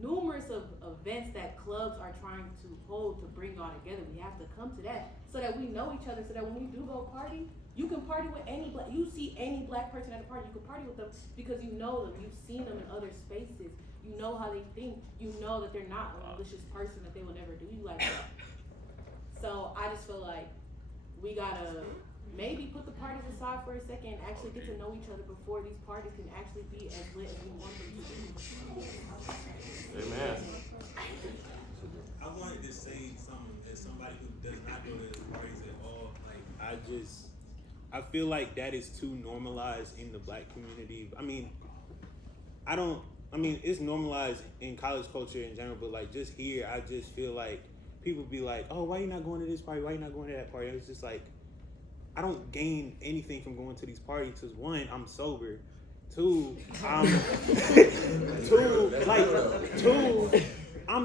numerous of events that clubs are trying to hold to bring y'all together. We have to come to that so that we know each other, so that when we do go party, you can party with you see any black person at a party, you can party with them because you know them, you've seen them in other spaces, you know how they think, you know that they're not a malicious person, that they will never do you like that. So I just feel like we gotta maybe put the parties aside for a second and actually get to know each other before these parties can actually be as lit as we want them to be. Amen. I wanted to say something as somebody who does not go to parties at all. Like, I feel like that is too normalized in the black community. I mean, it's normalized in college culture in general, but like just here, I just feel like people be like, oh, why you not going to this party? Why you not going to that party? It's just like, I don't gain anything from going to these parties because one, I'm sober. Two, I'm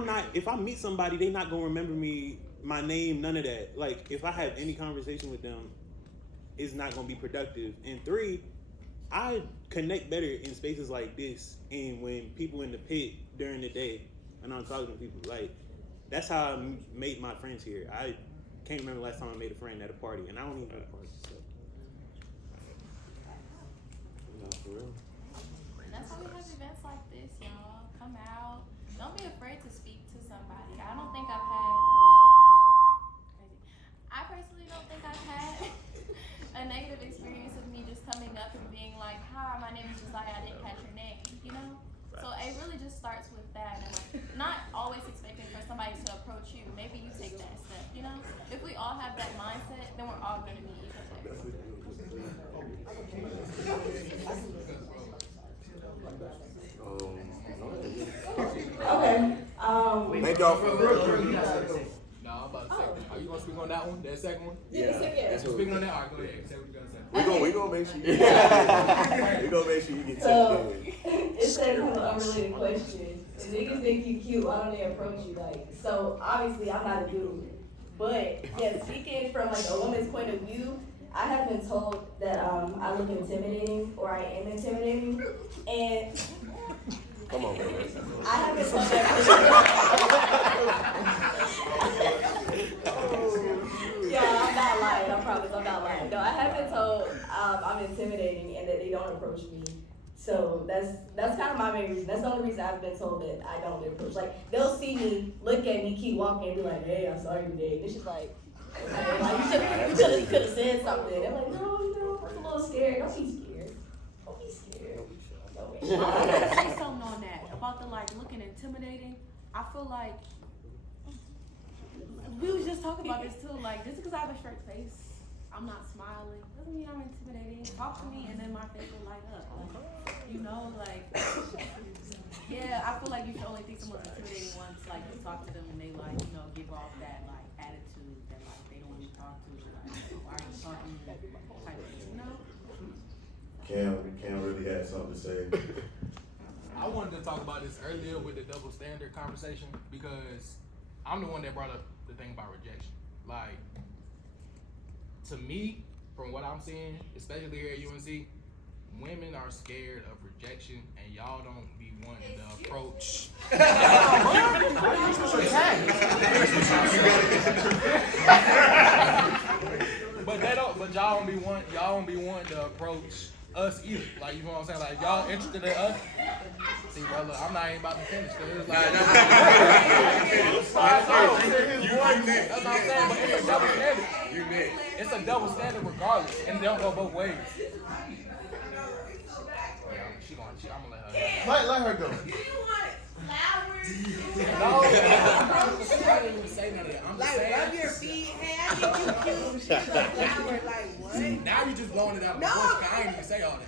not, if I meet somebody, they not gonna remember me, my name, none of that. Like, if I have any conversation with them, it's not gonna be productive. And three, I connect better in spaces like this and when people in the pit during the day and I'm talking to people. Like, that's how I made my friends here. I can't remember the last time I made a friend at a party, and I don't even go to parties. So. No, for real. That's why we have events like this, y'all. Come out. Don't be afraid to speak to somebody. I don't think I've had. I personally don't think I've had a negative experience of me just coming up and being like, "Hi, my name is Josiah. I didn't catch your name." You know. So it really just starts with that, and like, not always expecting for somebody to approach you. Maybe you take that step, you know? If we all have that mindset, then we're all going to meet each other. Okay. Thank y'all for No, I'm about to say, are you gonna speak on that one? That second one? Yeah. That's what Speaking on that, all right, go ahead. Say what you gotta say. we gonna make sure you get So, touched it's that kind of unrelated question. If niggas think you cute, why don't they approach you? Like, so obviously I'm not a dude. But, yeah, speaking from like a woman's point of view, I have been told that I look intimidating or I am intimidating. And Come on, man. I have been told that. Yeah, I'm not lying. I promise I'm not lying. No, I have been told I'm intimidating and that they don't approach me. So that's kind of my main reason. That's the only reason I've been told that I don't get approached. Like, they'll see me, look at me, keep walking, and be like, "Hey, I saw you today." And it's just like, okay, like you could have said something. They're like, "No, I'm a little scared." Don't be scared. Don't be scared. Don't be I scared. gotta say something on that about the like looking intimidating. I feel like we was just talking about this too. Like, just because I have a straight face, I'm not smiling, doesn't mean I'm intimidating. Talk to me and then my face will light up. Like, you know, like, yeah, I feel like you should only think someone's intimidating once, like, you talk to them and they, like, you know, give off that, like, attitude that, like, they don't want to talk to you. Like, why are you talking to me? Type of, you know? Cam really had something to say. I wanted to talk about this earlier with the double standard conversation because I'm the one that brought up the thing about rejection. Like, to me, from what I'm seeing, especially here at UNC, women are scared of rejection, and y'all don't be wanting to approach. But y'all don't be wanting to approach us either. Like, you know what I'm saying? Like, y'all interested in us. See, bro, look, I'm not even about to finish. Cause it's like, that's what I'm saying. But it's a double standard. It's a double standard regardless, and they don't go both ways. I'm gonna let her. Let her go. didn't even say none of that. I'm just saying. Rub your feet. Hey, I think you cute. She's a flower. Like, what? Now you just blowing it out. No. I ain't even say all that.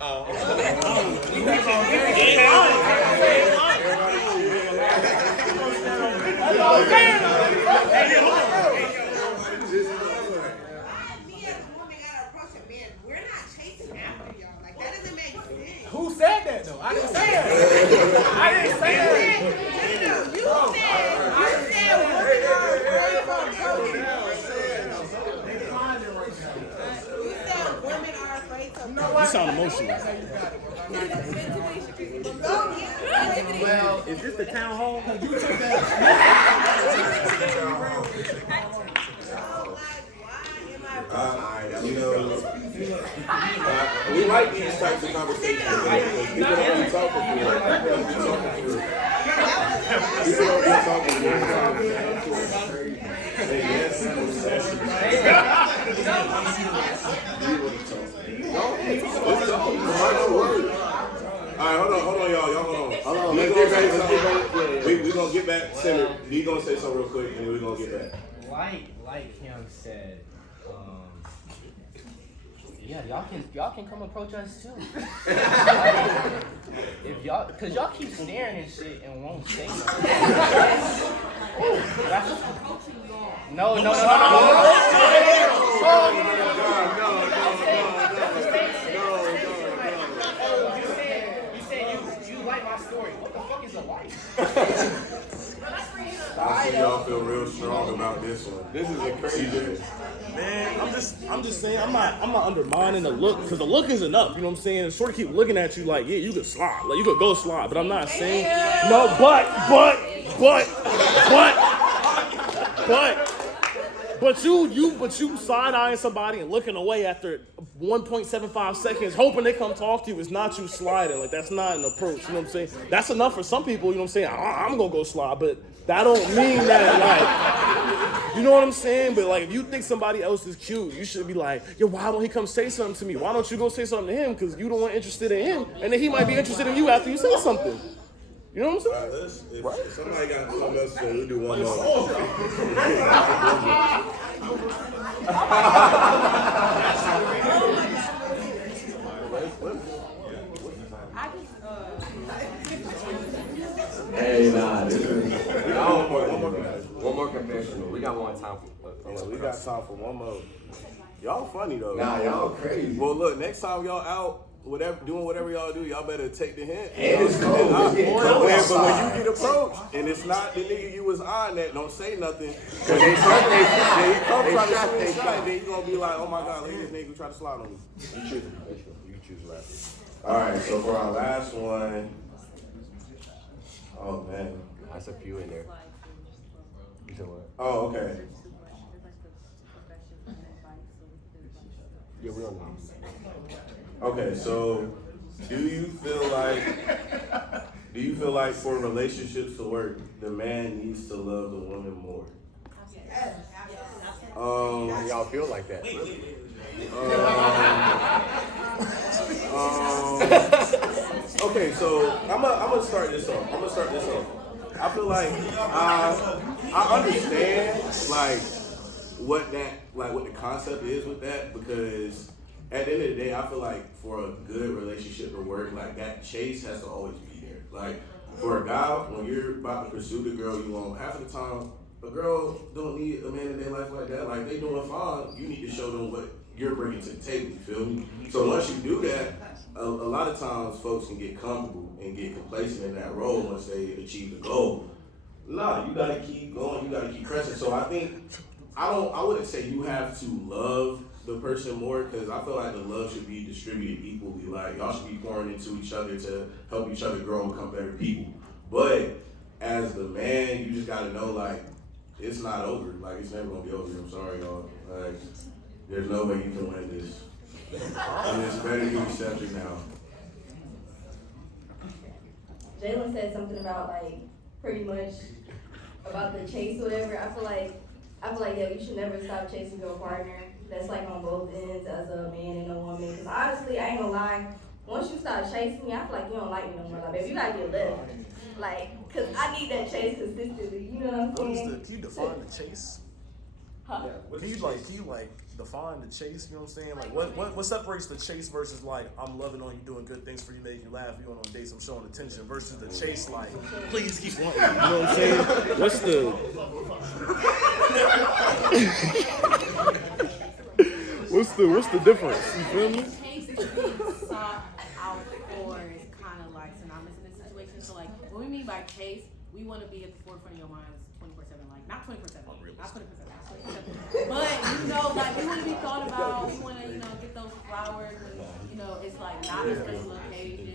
Who said that though? I didn't say that. I didn't say that. You said women are afraid of approaching. You said women are afraid to approach. You sound emotional. Well, is this the town hall? You took that. We like these types of conversations. People don't be talking through it. People don't be talking through it. People don't be talking through it. Say yes, Alright, hold on, y'all. Hold on. We gonna get back centered. We gonna say something real quick, and then we gonna get back. Like him said, yeah, y'all can come approach us too. If y'all, cause y'all keep staring and shit and won't say nothing. No. You said you like my story. What the fuck is a like? I see y'all feel real strong about this one. This is a crazy. Man, I'm just saying, I'm not undermining the look, because the look is enough, you know what I'm saying? Sort of keep looking at you like, yeah, you could slide, like you could go slide, but I'm not saying, no, but you side-eyeing somebody and looking away after 1.75 seconds, hoping they come talk to you, is not you sliding. Like, that's not an approach, you know what I'm saying? That's enough for some people, you know what I'm saying? I'm gonna go slide, but that don't mean that, like, you know what I'm saying? But, like, if you think somebody else is cute, you should be like, yo, why don't he come say something to me? Why don't you go say something to him? Because you don't want interested in him, and then he might be interested in you after you say something. You know what I'm saying? If somebody got something else to say, we'll do one more. Hey, nah, this is one more confessional. We got time for. We got time for one more. Y'all funny though. Nah, y'all crazy. Well, look, next time y'all out, doing whatever y'all do, y'all better take the hint. And it's cold. But when you get approached and it's not the nigga you was eyeing that, don't say nothing. Cause he come try to shoot shot, then you gonna be like, oh my god, look at this nigga try to slide on me. You choose. You choose last. All right, so for our last one. Oh man, that's a few in there. You said what? Oh, okay. Yeah, we don't know. Okay, so do you feel like for relationships to work, the man needs to love the woman more? Y'all feel like that? Okay, so I'm gonna start this off. I feel like I understand what the concept is with that, because at the end of the day, I feel like for a good relationship to work, like that chase has to always be there. Like for a guy, when you're about to pursue the girl you want, half of the time a girl don't need a man in their life like that. Like they doing fine, you need to show them what you're bringing to the table. You feel me? So once you do that, a lot of times folks can get comfortable and get complacent in that role once they achieve the goal. Nah, you gotta keep going. You gotta keep pressing. So I think I wouldn't say you have to love the person more, because I feel like the love should be distributed equally. Like y'all should be pouring into each other to help each other grow and become better people. But as the man, you just gotta know like it's not over. Like it's never gonna be over. I'm sorry, y'all. Like there's no way you can win this. And it's better to be accepted now. Jalen said something about like pretty much about the chase or whatever. I feel like yeah, you should never stop chasing your partner. That's like on both ends, as a man and a woman. Because honestly, I ain't gonna lie, once you start chasing me, I feel like you don't like me no more. Like, baby, you gotta get left. Like, cause I need that chase consistently. You know what I'm What is saying? can you define the chase? Huh? Can you define the chase? You know what I'm saying? Like what separates the chase versus like I'm loving on you, doing good things for you, making you laugh, you going on dates, I'm showing attention versus the chase like please keep going. You know what I'm saying? What's the difference? You feel me? Chase is being sought out for is kind of like synonymous in this situation. So like, what we mean by chase, we want to be at the forefront of your minds 24/7. Like not 24/7, not 24/7, but you know, like we want to be thought about. We want to, you know, get those flowers. And, you know, it's like not a special occasion.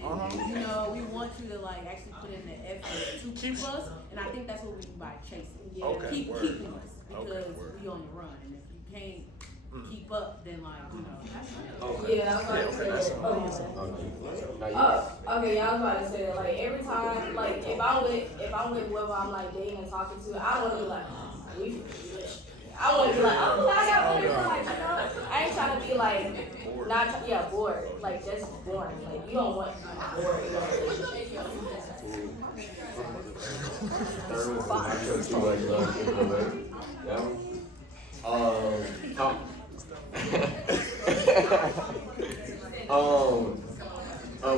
You know, we want you to like actually put in the effort to keep us, and I think that's what we mean by chasing. Keep keeping us because we on the run, and if you can't keep up, then like, you know. Yeah, I was about to say that. Okay, yeah, I was about to say that. Like every time, like if I'm with whoever I'm like dating and talking to, I want to be like, I want to be like, oh, I got butterflies, you know. I ain't trying to be like, bored, like just boring. Like you don't want to be bored in a relationship.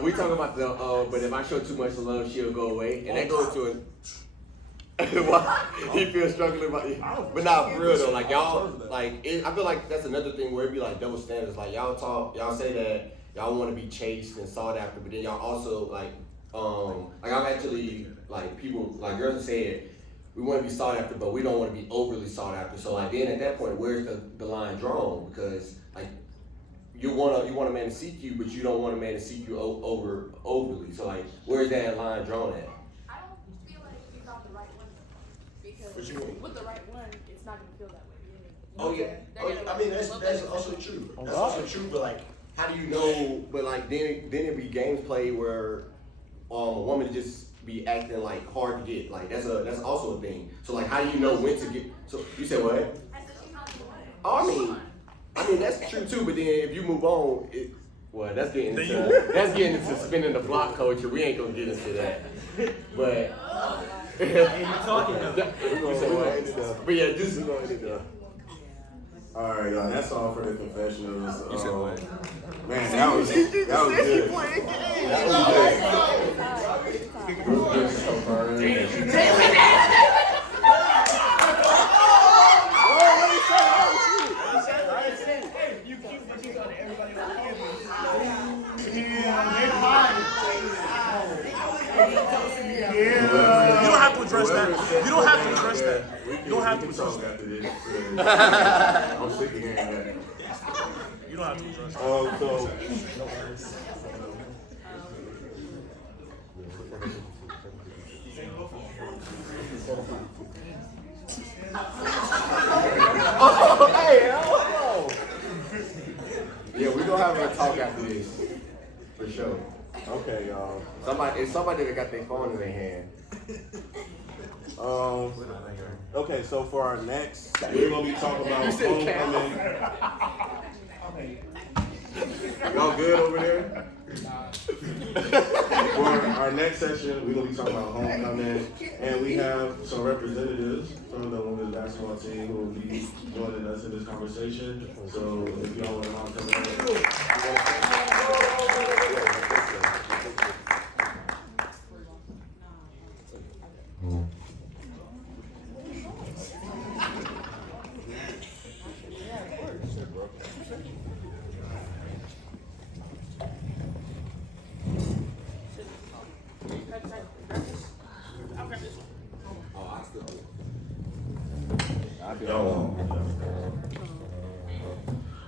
We talking about the but if I show too much love, she'll go away, and that goes to it. He feels struggling about it, but not for real though. Like y'all, like I feel like that's another thing where it be like double standards. Like y'all say that y'all want to be chased and sought after, but then y'all also like I've actually like people like girls have said we want to be sought after, but we don't want to be overly sought after. So like then at that point, where's the line drawn? Because like you want a man to seek you, but you don't want a man to seek you overly. So like where's that line drawn at? I don't feel like you found the right one because with the right one, it's not gonna feel that way. Oh yeah. I mean that's also true. That's also true, but like how do you know? But like then it be games played where a woman just be acting like hard to get. Like that's also a thing. So like how do you know when to get? So you said what? Oh, I mean that's true too. But then if you move on, that's getting into spinning the block culture. We ain't gonna get into that. But but yeah, just all right, y'all. That's all for the confessionals. Man, that was good. That was good so far. You don't have to address that. You don't have to address that. You don't have to address that. After this. I'm sick of hearing that. You don't have to address that. So yeah, we're gonna have a talk after this for sure. okay, y'all. Somebody that got their phone in their hand. Okay, so for our next, we're gonna be talking about homecoming. Y'all good over there? For our next session, we're gonna be talking about homecoming, and we have some representatives from the women's basketball team who will be joining us in this conversation. So if y'all want to come in.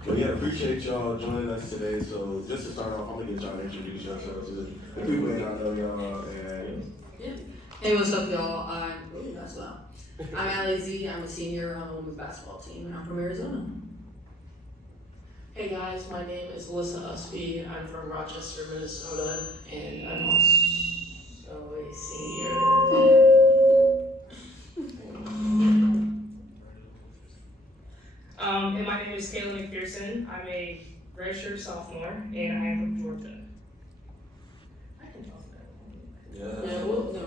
But yeah, appreciate y'all joining us today. So just to start off, I'm gonna get y'all to introduce yourselves to the people that I know y'all. And hey, what's up, y'all? I'm really messed up. I'm Allie Z. I'm a senior on the women's basketball team, and I'm from Arizona. Hey guys, my name is Alyssa Usby. I'm from Rochester, Minnesota, and I'm also a senior. And my name is Kayla McPherson. I'm a redshirt sophomore, and I am from Georgia. Yeah, well, no,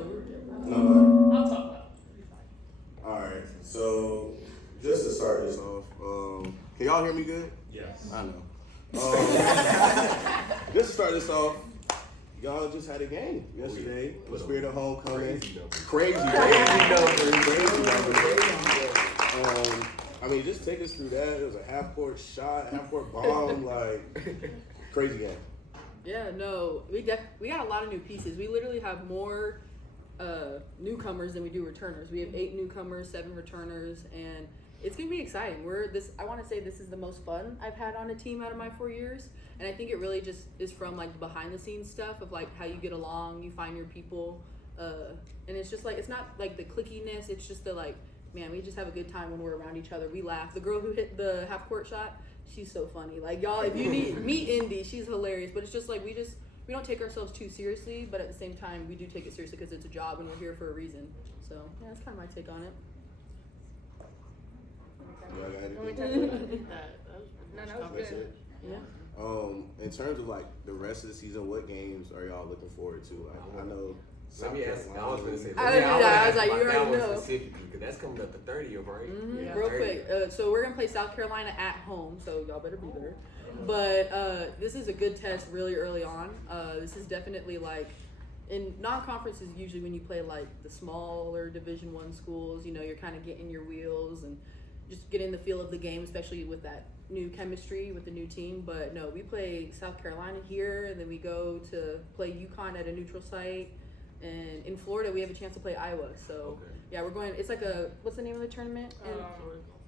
No. I'll talk about it. Alright, so just to start this off, can y'all hear me good? Yes. I know. Just to start this off, y'all just had a game yesterday. The Spirit of Homecoming. Crazy numbers. I mean, just take us through that. It was a half-court shot, half-court bomb, like, crazy game. Yeah, no, we got a lot of new pieces. We literally have more newcomers than we do returners. We have 8 newcomers, 7 returners, and it's gonna be exciting. I want to say this is the most fun I've had on a team out of my 4 years, and I think it really just is from like the behind the scenes stuff of like how you get along, you find your people, and it's just like it's not like the clickiness. It's just the like, man, we just have a good time when we're around each other. We laugh. The girl who hit the half court shot, she's so funny. Like y'all, if you meet Indy, she's hilarious. But it's just like we don't take ourselves too seriously, but at the same time we do take it seriously because it's a job and we're here for a reason. So yeah, that's kind of my take on it. Y'all got anything? No, that was good. Yeah. In terms of like the rest of the season, what games are y'all looking forward to? Like, I know. Let me ask. I was gonna say. I was like, you already that one know. specifically because that's coming up the 30th, right? Mm-hmm. Yeah, Real 30th. quick, so we're gonna play South Carolina at home, so y'all better be there. But this is a good test really early on. This is definitely like in non-conference is usually when you play like the smaller Division I schools. You know, you're kind of getting your wheels and just getting the feel of the game, especially with that new chemistry with the new team. But no, we play South Carolina here, and then we go to play UConn at a neutral site. And in Florida, we have a chance to play Iowa. So yeah, we're going. It's like what's the name of the tournament?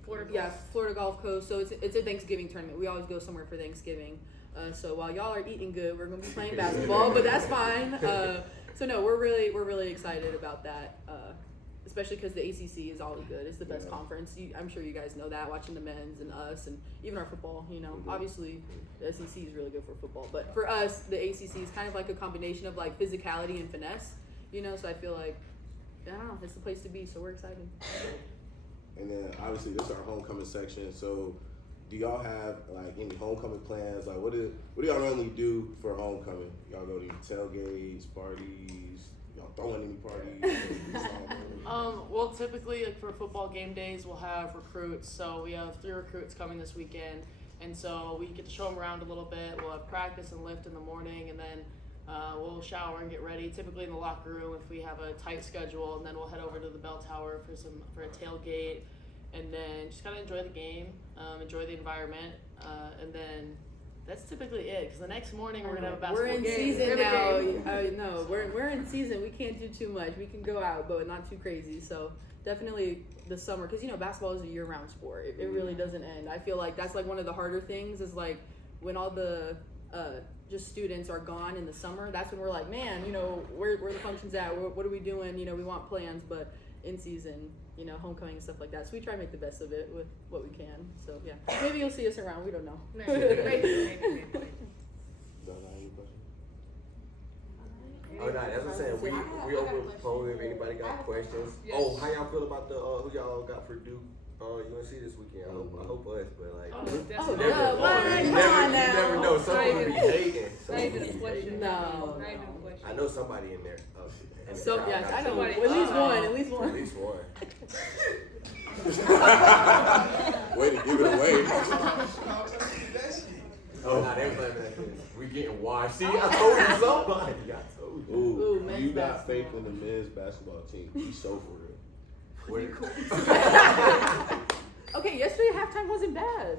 Florida Gulf Coast. So it's a Thanksgiving tournament. We always go somewhere for Thanksgiving. So while y'all are eating good, we're gonna be playing basketball, but that's fine. So no, we're really excited about that. Especially because the ACC is always good. It's the best conference. I'm sure you guys know that, watching the men's and us and even our football, you know. Obviously, the SEC is really good for football. But for us, the ACC is kind of like a combination of like physicality and finesse, you know. So I feel like, I don't know, it's the place to be. So we're excited. And then obviously this is our homecoming section. So do y'all have like any homecoming plans? Like what do y'all normally do for homecoming? Y'all go to tailgates, parties? Y'all throwing any parties? Well, typically like, for football game days, we'll have recruits. So we have 3 recruits coming this weekend, and so we get to show them around a little bit. We'll have practice and lift in the morning, and then we'll shower and get ready. Typically in the locker room if we have a tight schedule, and then we'll head over to the bell tower for a tailgate, and then just kind of enjoy the game, enjoy the environment, and then. That's typically it, because the next morning we're gonna have a basketball game. We're in season now. No, we're in season. We can't do too much. We can go out, but not too crazy. So definitely the summer, because you know basketball is a year-round sport. It really doesn't end. I feel like that's like one of the harder things is like when all the just students are gone in the summer. That's when we're like, man, you know, where the functions at? What are we doing? You know, we want plans, but in season, you know, homecoming and stuff like that. So we try to make the best of it with what we can. So yeah, maybe you'll see us around. We don't know. Oh, no, that's what I'm saying. We over polling if anybody got questions. Yes. Oh, how y'all feel about the who y'all got for Duke UNC this weekend? I hope us, but like you never know. Some people be hating. No. I know somebody in there. Oh shit. So yes, I know at least one. At least one. At least one. Way to give it away. Oh, nah, they playing that shit. We getting washed. See, I told you somebody. I told you. Ooh, you got faith in the men's basketball team. He's so for real. Okay, yesterday halftime wasn't bad.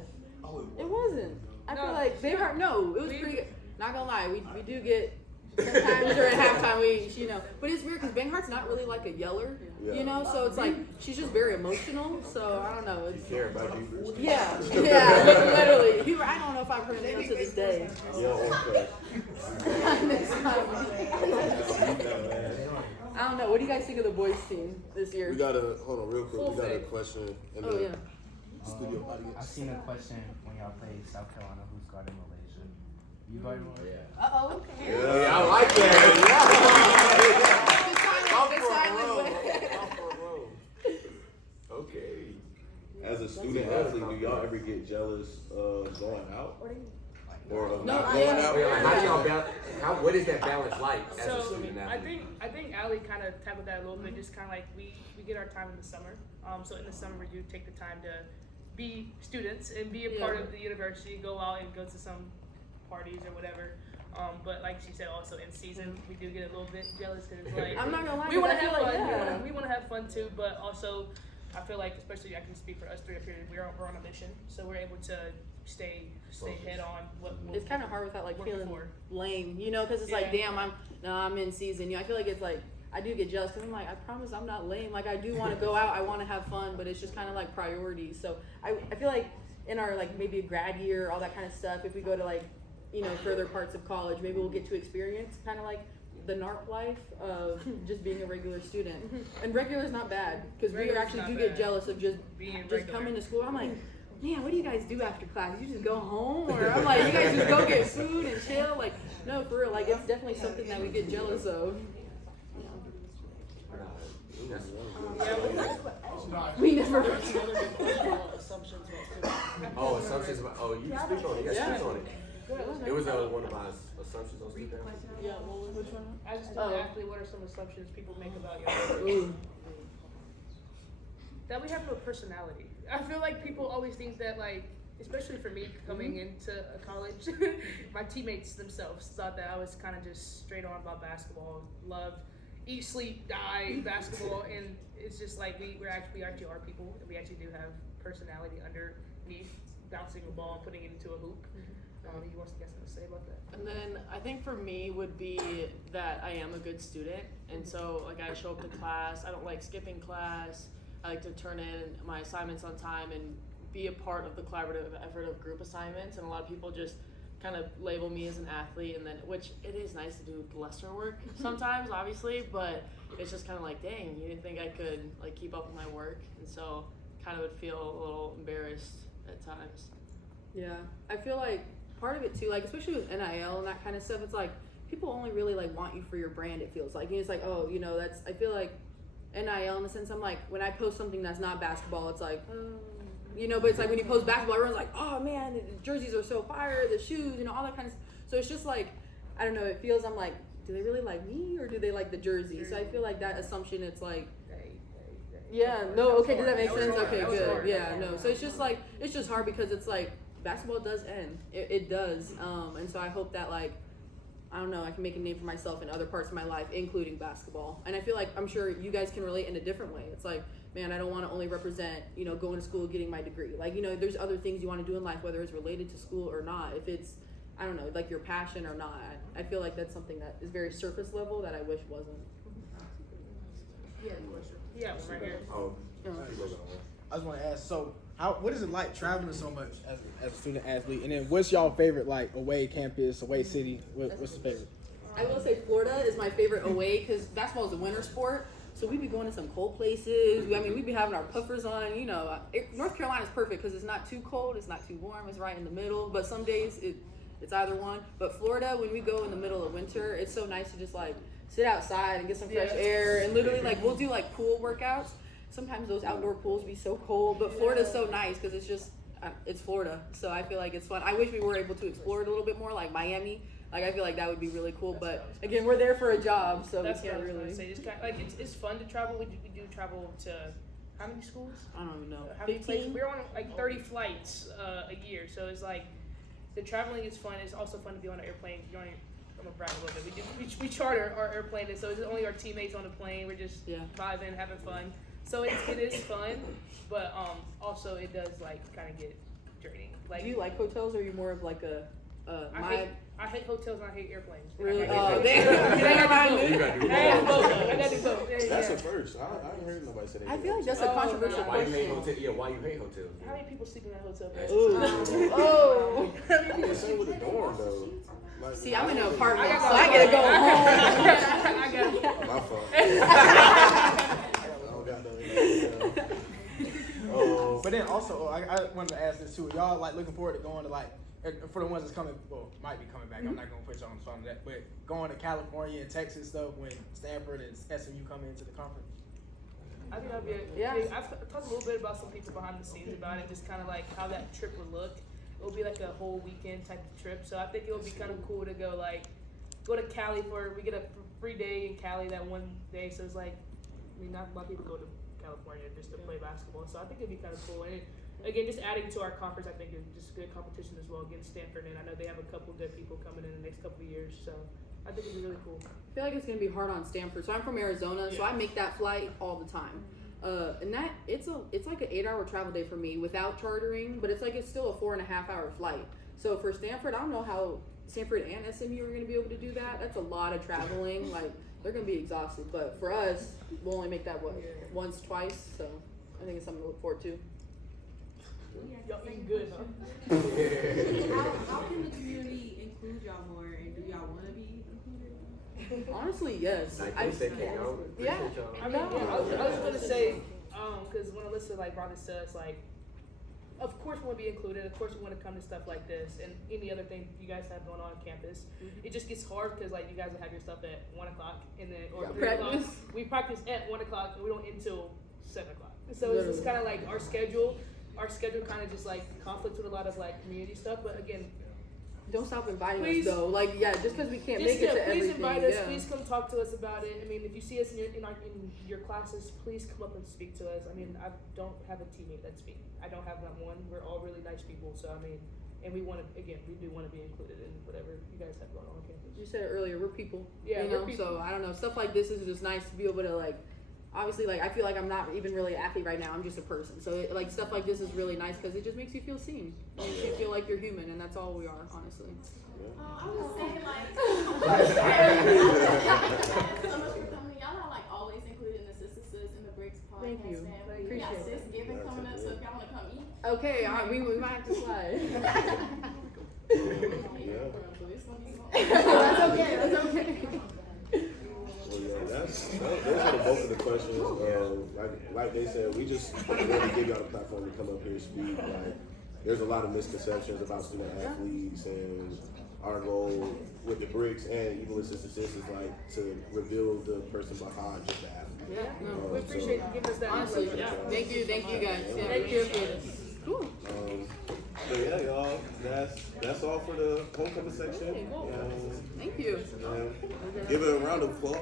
It wasn't. I feel like it was pretty good. Not gonna lie, we do get sometimes during halftime you know, but it's weird because Banghart's not really like a yeller, you know, so it's like she's just very emotional. So I don't know. It's care about you. Yeah, literally. I don't know if I've heard him to this day. I don't know. What do you guys think of the boys team this year? We got hold on real quick. We got a question in the studio audience. I've seen a question when y'all play South Carolina. Who's guarding Malaysia? You guarding Malaysia? Yeah. Okay. Yeah, I like that. Okay. As a student athlete, do y'all ever get jealous of going out? Or of No, not going out? what is that balance like as a So student athlete? I think Allie kind of tackled that a little bit. Just kind of like we get our time in the summer. So in the summer we do take the time to be students and be a part of the university, go out and go to some parties or whatever. But like she said, also in season we do get a little bit jealous because it's like I'm not gonna lie, we want to 'cause I have feel fun. like, We want to have fun too, but also I feel like, especially I can speak for us three up here, we're on a mission, so we're able to stay head on what it's kind of hard without like working feeling for. lame, you know, because it's like, damn, I'm in season. You know, I feel like it's like I do get jealous because I'm like, I promise I'm not lame. Like I do want to go out, I want to have fun, but it's just kind of like priorities. So I feel like in our like maybe a grad year, all that kind of stuff, if we go to like, you know, further parts of college, maybe we'll get to experience kind of like the NARP life of just being a regular student. And regular is not bad because we actually do get jealous of just coming to school. I'm like, man, what do you guys do after class? You just go home? Or I'm like, you guys just go get food and chill? Like, no, for real, like it's definitely something that we get jealous of. We never. Oh, assumptions about. Oh, you speak on it. Yeah, speak on it. It was one of my assumptions on student athletes. Yeah, well, which one? I just told athlete, what are some assumptions people make about you? That we have no personality. I feel like people always think that, like, especially for me coming into a college, my teammates themselves thought that I was kind of just straight on about basketball, loved, eat, sleep, die basketball, and it's just like we actually are people, and we actually do have personality underneath bouncing a ball and putting it into a hoop. You want to get something to say about that? And then I think for me would be that I am a good student, and so like I show up to class. I don't like skipping class. I like to turn in my assignments on time and be a part of the collaborative effort of group assignments. And a lot of people just kind of label me as an athlete, and then which it is nice to do lesser work sometimes, obviously, but it's just kind of like, dang, you didn't think I could like keep up with my work, and so kind of would feel a little embarrassed at times. Yeah, I feel like part of it too, like especially with NIL and that kind of stuff, it's like people only really like want you for your brand. It feels like, and it's like, oh, you know, that's. I feel like NIL in the sense, I'm like, when I post something that's not basketball, it's like, you know, but it's like when you post basketball, everyone's like, oh man, the jerseys are so fire, the shoes, you know, all that kind of stuff. So it's just like, I don't know, it feels, I'm like, do they really like me or do they like the jersey? So I feel like that assumption, it's like, yeah, no, okay, does that make sense? Okay, good, yeah, no. So it's just like, it's just hard because it's like, basketball does end. It does. And so I hope that like, I don't know, I can make a name for myself in other parts of my life, including basketball. And I feel like, I'm sure you guys can relate in a different way. It's like, man, I don't want to only represent, you know, going to school, getting my degree. Like, you know, there's other things you want to do in life, whether it's related to school or not. If it's, I don't know, like your passion or not. I feel like that's something that is very surface level that I wish wasn't. Yeah, right here. Oh, I just want to ask, so what is it like traveling so much as a student athlete? And then what's y'all favorite like away campus, away city? What's the favorite? I will say Florida is my favorite away because basketball is a winter sport. So we'd be going to some cold places. I mean, we'd be having our puffers on. You know, North Carolina's perfect because it's not too cold, it's not too warm, it's right in the middle. But some days it's either one. But Florida, when we go in the middle of winter, it's so nice to just like sit outside and get some fresh air. And literally, like, we'll do like pool workouts. Sometimes those outdoor pools be so cold, but Florida's so nice because it's just, it's Florida. So I feel like it's fun. I wish we were able to explore it a little bit more, like Miami. Like, I feel like that would be really cool. But again, we're there for a job, so That's we can't what I was really. gonna say. It's kind of, like it's fun to travel. We do travel to how many schools? I don't even know. How many 15? places? We're on like 30 flights a year, so it's like the traveling is fun. It's also fun to be on an airplane. I'm gonna brag a little bit. We charter our airplane, and so it's only our teammates on the plane. We're just vibing, having fun. So it is fun, but also it does like kind of get draining. Like, Do you like hotels, or are you more of like a I hate hotels and I hate airplanes. Really? I gotta do both. That's a first. I haven't heard nobody say that. I feel like that's a controversial Why you question. hate hotels? Yeah, why you hate hotels? How many people sleep in that hotel bed? Oh. The same with the dorm though. Like, See, I'm in an apartment, so I gotta go home. I got my fault. I don't got no. But then also, I wanted to ask this too. Y'all like looking forward to going to like, for the ones that's coming, well, might be coming back. I'm not gonna put y'all on the spot on that. But going to California and Texas stuff when Stanford and SMU come into the conference. I think that'd be I've talked a little bit about some people behind the scenes about it, just kind of like how that trip would look. It would be like a whole weekend type of trip. So I think it would be kind of cool to go like go to Cali we get a free day in Cali that one day. So it's like, I mean, not a lot of people go to California just to play basketball. So I think it'd be kind of cool. And again, just adding to our conference, I think is just good competition as well against Stanford. And I know they have a couple good people coming in the next couple of years. So I think it'd be really cool. I feel like it's gonna be hard on Stanford. So I'm from Arizona, so I make that flight all the time. And that it's like an 8-hour travel day for me without chartering, but it's still a 4.5-hour flight. So for Stanford, I don't know how Stanford and SMU are gonna be able to do that. That's a lot of traveling. They're gonna be exhausted. But for us, we'll only make that once, twice. So I think it's something to look forward to. Y'all eating good, huh? How can the community include y'all more, and do y'all want to be included? Honestly, yes. I appreciate y'all. I mean, I was gonna say, because when Alyssa brought this to us, of course we want to be included. Of course we want to come to stuff like this and any other thing you guys have going on campus. It just gets hard because you guys will have your stuff at 1 o'clock and then or 3 o'clock. We practice at 1 o'clock and we don't end till 7 o'clock. So it's just kind of our schedule. Our schedule kind of just conflicts with a lot of community stuff. But again, don't stop inviting us though. Just because we can't make it to everything. Please invite us. Please come talk to us about it. I mean, if you see us in your classes, please come up and speak to us. I mean, I don't have a teammate that's me. I don't have not one. We're all really nice people. So I mean, and we do want to be included in whatever you guys have going on campus. You said it earlier, we're people. Yeah, we're people. So I don't know, stuff like this is just nice to be able to obviously, I feel like I'm not even really an athlete right now. I'm just a person. So, stuff like this is really nice because it just makes you feel seen. It makes you feel like you're human, and that's all we are, honestly. I was saying, so much for coming. Y'all are always included in the Sister Sis and the Brickz podcast. Thank you. Family. Appreciate we got it. Sis Giving coming up, so if y'all want to come eat. Okay, all right, we might have to slide. That's okay. That's okay. Those are the bulk of the questions. Like they said, we just want to give y'all the platform to come up here and speak. There's a lot of misconceptions about student athletes, and our goal with the Brickz and even with Sister Sis is to reveal the person behind just the athlete. Yeah, we appreciate you giving us that. Honestly, thank you guys. Yeah, thank you. Cool. So yeah, y'all, that's all for the homecoming section. Thank you. Give it a round of applause.